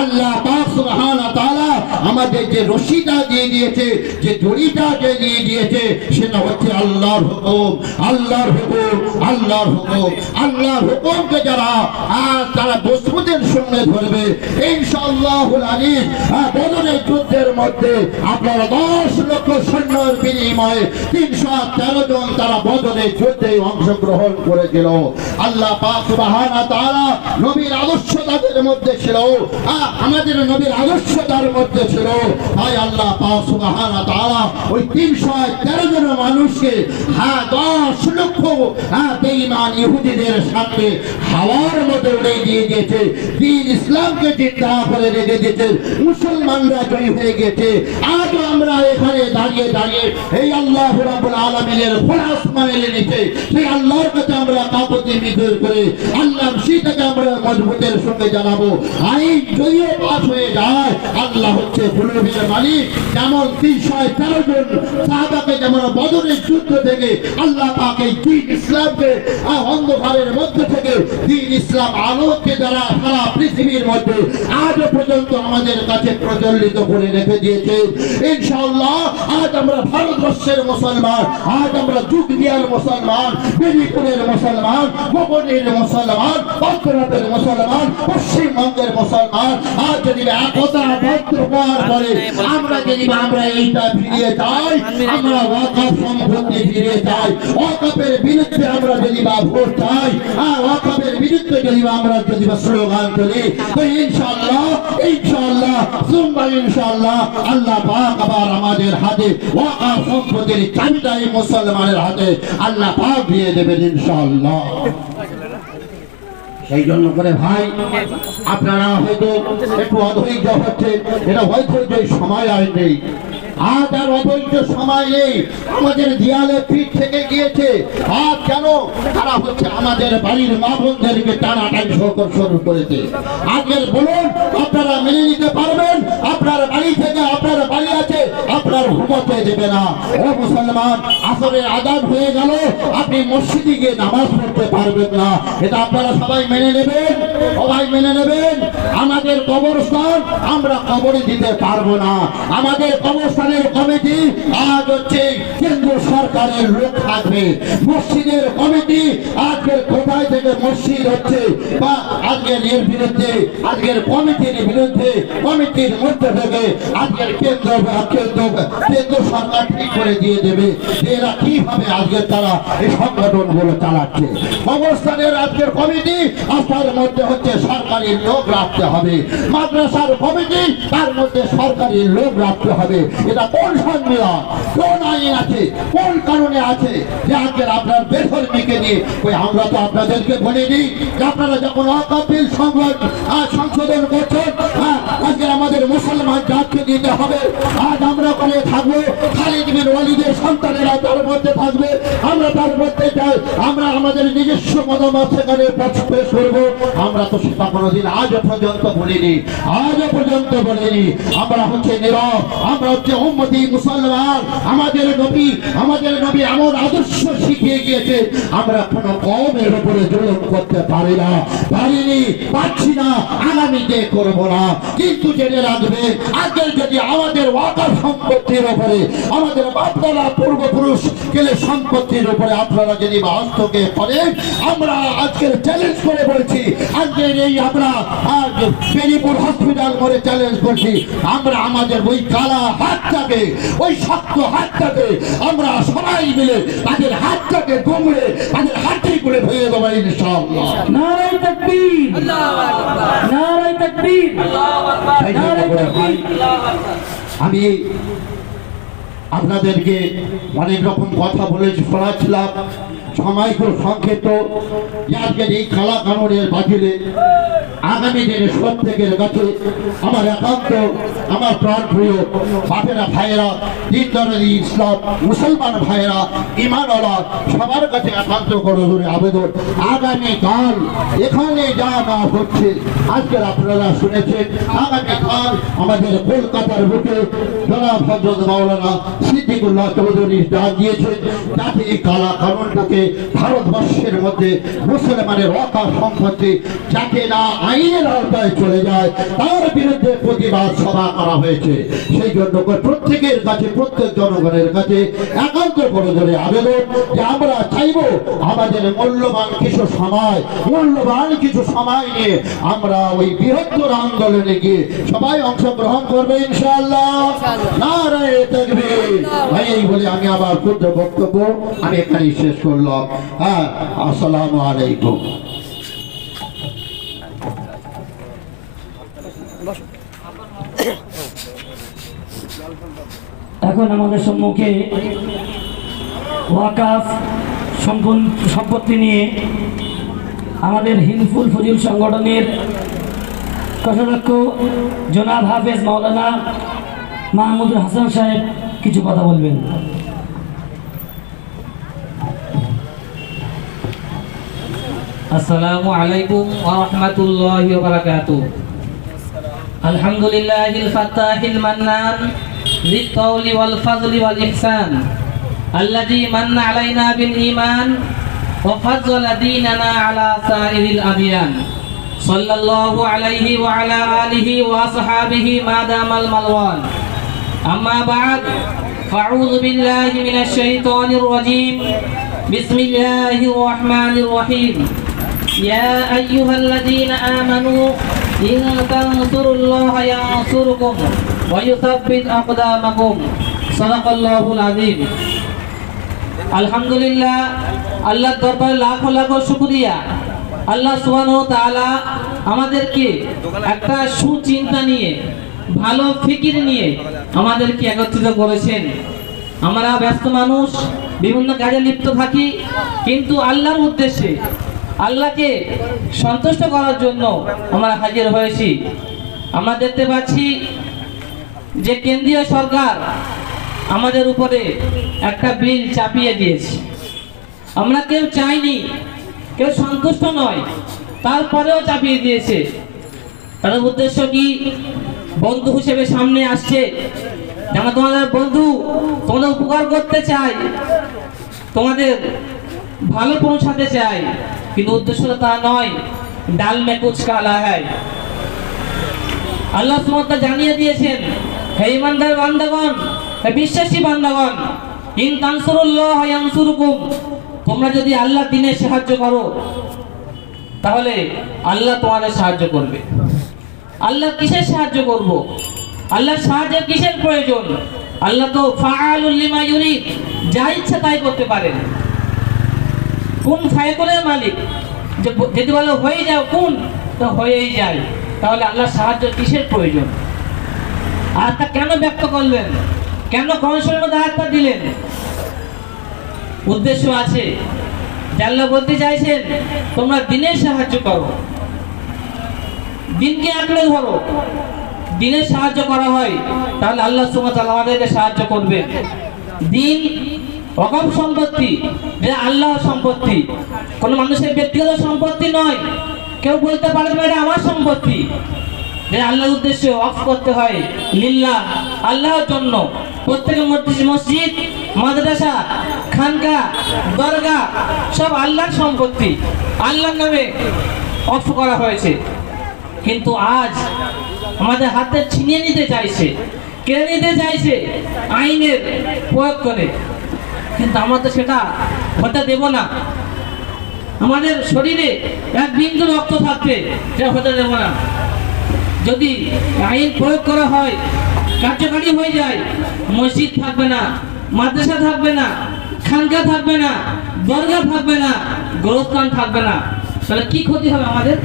আল্লাহ পাক সুবহানাহু ওয়া তাআলা আমাদের যে রশিটা দিয়ে দিয়েছে, যে দড়িটা দিয়ে দিয়েছে, সেটা হচ্ছে আল্লাহর হুকুম, আল্লাহর হুকুম, আল্লাহর হুকুম। আল্লাহর হুকুমকে যারা তারা মজবুতের সঙ্গে ধরবে ইনশাআল্লাহুল আলিম। বদরের যুদ্ধের মধ্যে আপনারা 10 লক্ষ সৈন্যের বিনিময়ে 313 জন তারা বদরের যুদ্ধে অংশগ্রহণ করেছিল। আল্লাহ পাক সুবহানাহু ওয়া তাআলা নবীর আদর্শ তাদের মধ্যে ছিল, আমাদের নবীর আদর্শ তার মধ্যে ছিল। তাই আল্লাহ পাক সুবহানাহু ওয়া তাআলা ওই 313 জন মানুষকে 10 লক্ষ বেঈমান ইহুদিদের সামনে হাওয়ার মতো উড়ে দিয়ে দিয়েছে, দ্বীন ইসলামকে জিন্দা করে রেখে দিয়েছে, মুসলমানরা জয়ী হয়ে গেছে। আর আজ আমরা এখানে দাঁড়িয়ে দাঁড়িয়ে এই আল্লাহ রাব্বুল আলামিনের ফরমানের নিচে সেই আল্লাহর কাছে আমরা কাকুতি মিনতি করে আল্লাহর শীতকে আমরা মজবুতের সঙ্গে জানাবো। আইন যদি পাস হয়ে যায়, আল্লাহ হচ্ছে বুলুগের মালিক। যেমন 313 জন সাহাবাকে যেমন বদরের যুদ্ধ থেকে আল্লাহ পাক এই দ্বীন ইসলামকে অন্ধকারের মধ্যে থেকে দ্বীন ইসলাম আলোকে দ্বারা সারা পৃথিবীর মধ্যে আজ পর্যন্ত আমাদের কাছে প্রজ্বলিত করে রেখে দিয়েছে। ইনশাআল্লাহ আজ আমরা ভারতবর্ষের মুসলমান, আজ আমরা যুগদিয়ার মুসলমান, বেরিপুরের মুসলমান, গোপনের মুসলমান, বক্রনাথের মুসলমান, পশ্চিমবঙ্গের মুসলমান। আজ যদি একতা বদ্ধ হওয়ার পরে আমরা যদি আমরা এইটা ফিরিয়ে চাই, আমরা ওয়াকফ সম্পত্তি ফিরিয়ে চাই, ওয়াকফের বিরুদ্ধে আমরা যদি ভোট চাই, ওয়াকফের বিরুদ্ধে যদি আমরা যদি স্লোগান তুলি, তো ইনশাআল্লাহ ইনশাআল্লাহ সুম্মা ইনশাআল্লাহ আল্লাহ পাক আবার আমাদের হাতে ওয়াকফ সম্পত্তির চাবিটাই মুসলমানের হাতে আল্লাহ পাক দিয়ে দেবেন ইনশাআল্লাহ। সেই জন্য করে ভাই, আপনারা হয়তো একটু অধৈর্য হচ্ছে, এটা অধৈর্য সময় আর নেই, আজ আর অবৈধ সময় নেই। আমাদের দেয়ালে পিঠ থেকে গিয়েছে। আজ কেন তারা হচ্ছে আমাদের বাড়ির মা বোনদেরকে টানাটানি শুরু করেছে। আজকের বলুন, আপনারা মেনে নিতে পারবেন? আপনার বাড়ি থেকে আপনার বাড়ি আছে, আপনার ঘুমোতে দেবে না। ও মুসলমান, আসরের আযান হয়ে গেল, আপনি মসজিদে গিয়ে নামাজ পড়তে পারবেন না। এটা আপনারা সবাই মেনে নেবেন, সবাই মেনে নেবেন। আমাদের কবরস্থান আমরা কবরে দিতে পারবো না। আমাদের কবরস্থান কমিটি আজ হচ্ছে কেন্দ্র সরকারের লোক থাকবে। মসজিদের কমিটি আজকের কোথায় থেকে মসজিদ হচ্ছে বা আজকের এর বিরুদ্ধে, আজকের কমিটির বিরুদ্ধে, কমিটির মধ্যে থেকে আজকের কেন্দ্র সরকার ঠিক করে দিয়ে দেবে যে এরা কিভাবে আজকের তারা এই সংগঠনগুলো চালাচ্ছে। কবরস্থানের আজকের কমিটি আপনার মধ্যে হচ্ছে সরকারি লোক রাখতে হবে। মাদ্রাসার কমিটি তার মধ্যে সরকারি লোক রাখতে হবে। এটা কোন সংবিধান, কোন আইন আছে, কোন কারণে আছে যে আজকের আপনার বেধর্মীকে নিয়ে? আমরা তো আপনাদেরকে বলে দিই যে আপনারা যখন ওয়াকফ বিল সংশোধন করছেন, আজকের আমাদের মুসলমান জাতকে দিতে হবে। আজ আমরা করে থাকবো, খালিদ বিন ওয়ালিদের সন্তানেরা তার মধ্যে থাকবে, আমরা তার মধ্যে চাই, আমরা আমাদের নিজস্ব মতামত সেখানে পেশ করবো। আমরা তো সেটা কোনোদিন আজ পর্যন্ত বলিনি, আজ পর্যন্ত বলিনি। আমরা হচ্ছে নীরব, আমরা হচ্ছে উম্মতি মুসলমান। আমাদের নবী এমন আদর্শ শিখিয়ে গিয়েছে, আমরা কোনো কওমের উপরে জুলুম করতে পারি না, পারিনি, পারছি না, আগামীতে করবো না। কিন্তু জেনে রাখবে, আজকে যদি আমাদের ওয়াকফ সম্পত্তির উপরে, আমাদের বাপদাদা পূর্বপুরুষ গেলে সম্পত্তির উপরে আপনারা যদি হস্তক্ষেপ করেন, আমরা আজকের চ্যালেঞ্জ করে বলছি, আজকের এই আমরা আজ বেরিপুর হসপিটাল করে চ্যালেঞ্জ করছি, আমরা আমাদের ওই কালা হাতটাকে, ওই শক্ত হাতটাকে আমরা সবাই মিলে তাদের হাতটাকে গুমড়ে তাদের হাতটি করে ভেঙে দেবো ইনশাআল্লাহ। নারে তাকবীর, নারে তাকবীর, নারে তাকবীর। আমি আপনাদেরকে অনেক রকম কথা বলেছি, শোনাচ্ছিলাম, সময় খুব সংক্ষিপ্ত। আজকের এই কালা কানুনের বাতিলে আগামী দিনে প্রত্যেকের কাছে আমার একান্ত, আমার প্রাণ প্রিয় বাপেরা ভাইয়েরা, দিন দরদি ইসলাম মুসলমান ভাইয়েরা, ইমানওয়ালা সবার কাছে একান্ত করে ধরে আবেদন, আগামীকাল এখানে যা না হচ্ছে আজকের আপনারা শুনেছেন, আগামীকাল আমাদের কলকাতার বুকে জনাব হযরত মাওলানা সিদ্দিকুল্লাহ চৌধুরী ডাক দিয়েছেন, যাতে এই কালা কানুনটাকে ভারতবর্ষের মধ্যে মুসলমানের ওয়াকফ সম্পত্তি যাতে না আইনের আওতায় চলে যায়, তার বিরুদ্ধে প্রতিবাদ সভা করা হয়েছে। সেই জন্য প্রত্যেকের কাছে, প্রত্যেক জনগণের কাছে একান্ত করে ধরে আবেদন যে আমরা চাইব আমাদের মূল্যবান কিছু সময় নিয়ে আমরা ওই বৃহত্তর আন্দোলনে গিয়ে সবাই অংশগ্রহণ করবে ইনশাআল্লাহ। নারে তাকবীর। এই বলে আমি আবার ক্ষুদ্র বক্তব্য আমি এখানেই শেষ করলাম। আসসালামু আলাইকুম। এখন আমাদের সম্মুখে ওয়াকফ সম্পত্তি নিয়ে আমাদের হিলফুল ফজিল সংগঠনের কোষাধ্যক্ষ জনাব হাফেজ মাওলানা মাহমুদুল হাসান সাহেব কিছু কথা বলবেন। আসসালামু আলাইকুম ওয়া রাহমাতুল্লাহি ওয়া বারাকাতুহু। আলহামদুলিল্লাহিল ফাত্তাহিল মান্নান যিল কওলি ওয়াল ফাযলি ওয়াল ইহসান আল্লাযী মান্না আলাইনা বিল ঈমান ওয়া ফাযযালা দীনানা আলা সাইরিল আদিয়ান সাল্লাল্লাহু আলাইহি ওয়া আলা আলিহি ওয়া আসহাবিহি মা দামাল মালওয়ান। আম্মা বা'দ ফাআউযু বিল্লাহি মিনাশ শাইতানির রাজীম। বিসমিল্লাহির রাহমানির রহিম। يا أيها الذين آمنوا إن تنصروا الله ينصركم ويثبت أقدامكم صدق الله العظيم। আলহামদুলিল্লাহ, আল্লাহর দরবারে লাখো লাখো শুকরিয়া। আল্লাহ সুবহানাহু ওয়া তাআলা আমাদেরকে একটা সুচিন্তা নিয়ে, ভালো ফিকির নিয়ে আমাদেরকে একত্রিত করেছেন। আমরা ব্যস্ত মানুষ, বিভিন্ন কাজে লিপ্ত থাকি, কিন্তু আল্লাহর উদ্দেশ্যে, আল্লাহকে সন্তুষ্ট করার জন্য আমরা হাজির হয়েছি। আমরা দেখতে পাচ্ছি যে কেন্দ্রীয় সরকার আমাদের উপরে একটা বিল চাপিয়ে দিয়েছে। আমরা কেউ চাইনি, কেউ সন্তুষ্ট নয়, তারপরেও চাপিয়ে দিয়েছে। তাদের উদ্দেশ্য কি? বন্ধু হিসেবে সামনে আসছে, আমরা তোমাদের বন্ধু, তোমাদের উপকার করতে চাই, তোমাদের ভালো পৌঁছাতে চাই, কিন্তু উদ্দেশ্যটা তা নয়। ডাল মে কুছ কালা হ্যায়। আল্লাহ সুবহানাহু ওয়া তাআলা জানিয়ে দিয়েছেন, হে ঈমানদার বান্দাগণ, হে বিশ্বাসী বান্দাগণ, ইন তানসুরুল্লাহ ইয়ানসুরুকুম, তোমরা যদি আল্লাহর দ্বীনে সাহায্য করো তাহলে আল্লাহ তোমাদের সাহায্য করবে। আল্লাহ কিসের সাহায্য করব? আল্লাহর সাহায্যের কিসের প্রয়োজন? আল্লাহ তো ফাআলুল লিমা ইউরিদ, যা ইচ্ছা তাই করতে পারেন। কোন ফায়কুলের মালিক, যে যদি বলো হয়ে যাও কোন, তো হয়েই যায়। তাহলে আল্লাহর সাহায্য কিসের প্রয়োজন? আর তা কেন ব্যক্ত করলেন? কেন কনসলের মধ্যে আয়াতটা দিলেন? উদ্দেশ্য আছে। আল্লাহ বলতে চাইছেন তোমরা দ্বীনের সাহায্য করো, দ্বীনকে আঁকড়ে ধরো। দ্বীনের সাহায্য করা হয় তাহলে আল্লাহ সুবহানাহু ওয়া তাআলা আমাদেরকে সাহায্য করবেন। দ্বীন ওয়াকফ সম্পত্তি, যে আল্লাহর সম্পত্তি, কোনো মানুষের ব্যক্তিগত সম্পত্তি নয়। কেউ বলতে পারে না এটা আমার সম্পত্তি। যে আল্লাহর উদ্দেশ্যে ওয়াকফ করতে হয় লিল্লাহ, আল্লাহর জন্য। প্রত্যেক মসজিদ, মাদ্রাসা, খানকা, দরগা সব আল্লাহর সম্পত্তি, আল্লাহর নামে ওয়াকফ করা হয়েছে। কিন্তু আজ আমাদের হাতে ছিনিয়ে নিতে চাইছে, কেড়ে নিতে চাইছে আইনের প্রয়োগ করে। কিন্তু আমরা তো সেটা হতে দেব না। আমাদের শরীরে এক বিন্দু রক্ত থাকবে, সেটা হতে দেব না। যদি আইন প্রয়োগ করা হয়, কার্যকারী হয়ে যায়, মসজিদ থাকবে না, মাদ্রাসা থাকবে না, খানকা থাকবে না, দরগা থাকবে না, গোরস্থান থাকবে না, তাহলে কি ক্ষতি হবে আমাদের?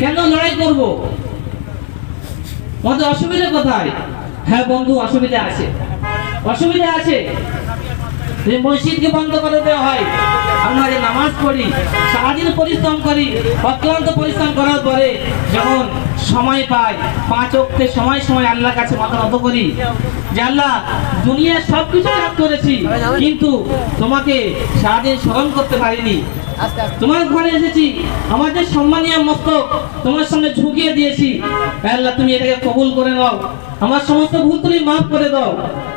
কেন লড়াই করব? আমাদের অসুবিধা কোথায়? হ্যাঁ বন্ধু, অসুবিধা আছে, অসুবিধা আছে। মসজিদকে বন্ধ করে দেওয়া হয়, আমরা যে নামাজ পড়ি, সারাদিন পরিশ্রম করি, অক্লান্ত পরিশ্রম করার পরে যখন সময় পাই, 5 ওয়াক্তের সময় সময় আল্লাহর কাছে মাথা নত করি যে আল্লাহ, দুনিয়ার সবকিছু ত্যাগ করেছি, কিন্তু তোমাকে সারাদিন স্মরণ করতে পারিনি। তোমার ঘরে এসেছি, আমাদের সম্মানীয় মস্তক তোমার সামনে ঝুঁকিয়ে দিয়েছি। আল্লাহ, তুমি এটাকে কবুল করে নাও, আমার সমস্ত ভুল তুমি মাফ করে দাও।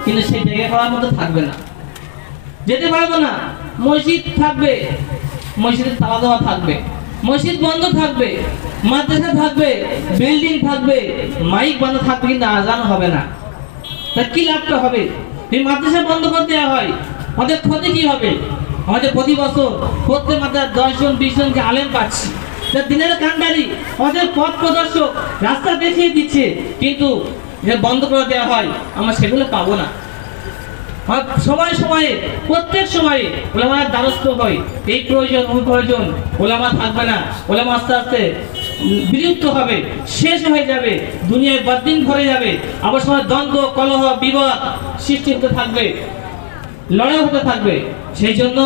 কিন্তু সেই জায়গা করার মতো থাকবে না, যেতে পারবো না। মসজিদ থাকবে, মসজিদের তালা দেওয়া থাকবে, মসজিদ বন্ধ থাকবে, মাদ্রাসা থাকবে, বিল্ডিং থাকবে, মাইক বন্ধ থাকবে, কিন্তু আজান হবে না। তা কি লাভটা হবে? এই মাদ্রাসা বন্ধ করে দেওয়া হয়, আমাদের ক্ষতি কি হবে? আমাদের প্রতি বছর প্রত্যেক মাদ্রাসায় 10 জন 20 জনকে আলেম পাচ্ছি, দিনের কান্ডারি, আমাদের পথ প্রদর্শক, রাস্তা দেখিয়ে দিচ্ছে, কিন্তু যে বন্ধ করে দেওয়া হয় আমরা সেগুলো পাবো না। সময় সময়ে, প্রত্যেক সময়ে ওলামার দ্বারস্থ হয়, এই প্রয়োজন ওই প্রয়োজন, ওলামা থাকবে না, ওলামা আস্তে আস্তে বিলুপ্ত হবে, শেষ হয়ে যাবে, দুনিয়ায় বদ্দিন ভরে যাবে। আবার সময় দ্বন্দ্ব, কলহ, বিবাদ সৃষ্টি হতে থাকবে, লড়াই হতে থাকবে। সেই জন্য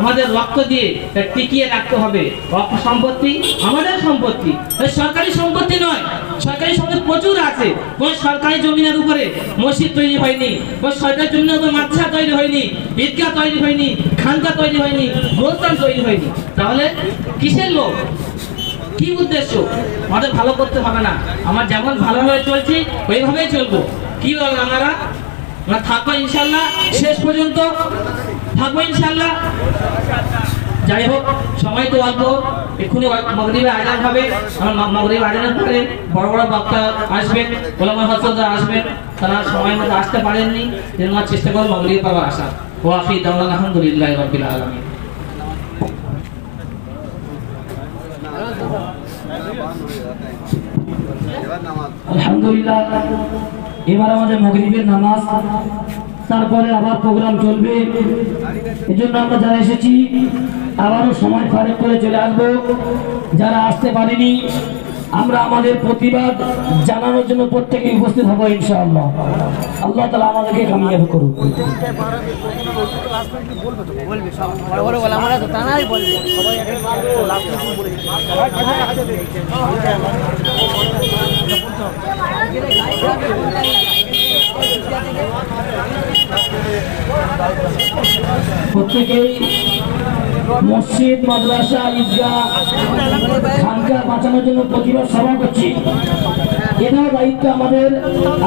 আমাদের রক্ত দিয়ে টিকিয়ে রাখতে হবে। রক্ত সম্পত্তি আমাদের সম্পত্তি, সরকারি সম্পত্তি নয়। সরকারি সম্পদ প্রচুর আছে। কোন সরকারি জমিনের উপরে মসজিদ তৈরি হয়নি, কোন সরকারি জমিনের উপরে মাদ্রাসা তৈরি হয়নি, ঈদগাহ তৈরি হয়নি, খানকা তৈরি হয়নি, গোরস্থান তৈরি হয়নি। তাহলে কিসের লোক, কি উদ্দেশ্য? আমাদের ভালো করতে হবে না, আমার যেমন ভালোভাবে চলছি ওইভাবেই চলবো। কি বলেন আপনারা? আমরা থাকবো ইনশাল্লাহ, শেষ পর্যন্ত থাকবো ইনশাল্লাহ। যাই হোক, সময় তো অল্প, এক্ষুনি মাগরিবের আজান হবে। মাগরিব আজানের পরে বড় বড় বক্তা আসবেন, ওলামা হযরতরা আসবেন, তারা সময় মতো আসতে পারেননি, যেন চেষ্টা করুন মাগরিবের পর আসার। ওয়া আখিরু দাওয়ানা আলহামদুলিল্লাহি রাব্বিল আলামিন। আলহামদুলিল্লাহ, এবার আমাদের মাগরিবের নামাজ, তারপরে আবার প্রোগ্রাম চলবে। এজন্য আমরা যারা এসেছি আবারও সময় ফারেক করে চলে আসবো। যারা আসতে পারেনি আমরা আমাদের প্রতিবাদ জানানোর জন্য প্রত্যেকে উপস্থিত হবো ইনশাআল্লাহ। আল্লাহ তাআলা আমাদেরকে কামিয়াব করুন। প্রত্যেকেই মসজিদ, মাদ্রাসা, ঈদগাহ, খানকা বাঁচানোর জন্য প্রতিবাদ সভা করছি। এটাও দায়িত্ব আমাদের,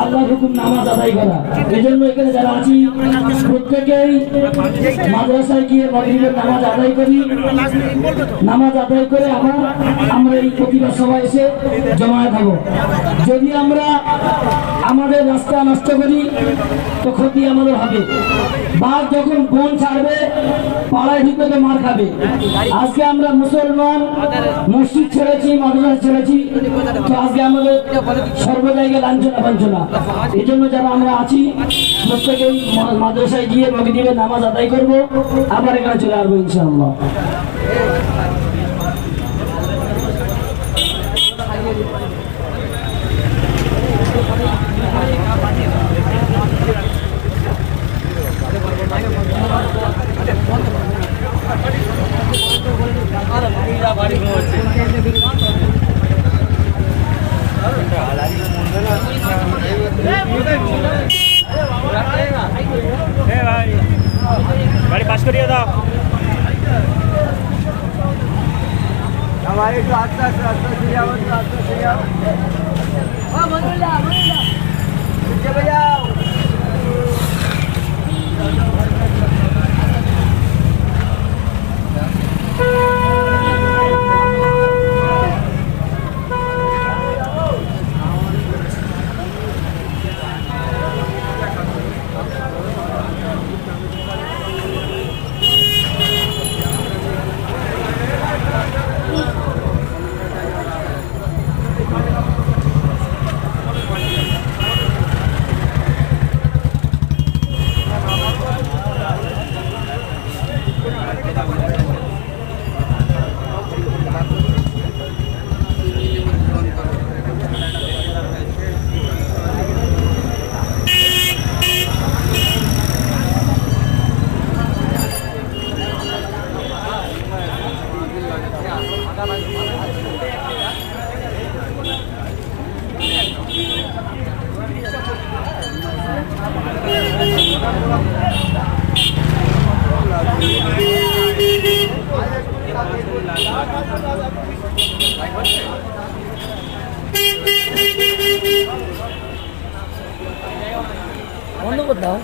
আল্লাহর হুকুম নামাজ আদায় করা। এজন্য এখানে যারা আছি প্রত্যেকেই মাদ্রাসায় গিয়ে মাগরিবের নামাজ আদায় করি। নামাজ আদায় করে আবার আমরা এই প্রতিবাদ সভায় এসে জমায়েত হব। যদি আমরা আমাদের রাস্তা নষ্ট করি তো ক্ষতি আমাদের হবে। বাঘ যখন বন ছাড়বে পাড়ায় ঢুকে তো মার খাবে। আজকে আমরা মুসলমান, মসজিদ ছেড়েছি, মাদ্রাসা ছেড়েছি, তো আজকে আমাদের সর্ব জায়গায় লাঞ্ছনা বাঞ্ছনা। এই জন্য যারা আমরা আছি প্রত্যেকেই মাদ্রাসায় গিয়ে মাগরিবের নামাজ আদায় করব, আবার এখানে চলে আসবো ইনশাআল্লাহ। গাড়ি পাস করিয়ে দাও। একটু আস্তে আস্তে আস্তে চলে যাও। বন্ধ করে দাও,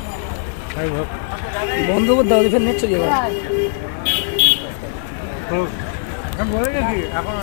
বন্ধ করে দাও, ফের নেট চলে যাবে। বলে গেছি এখন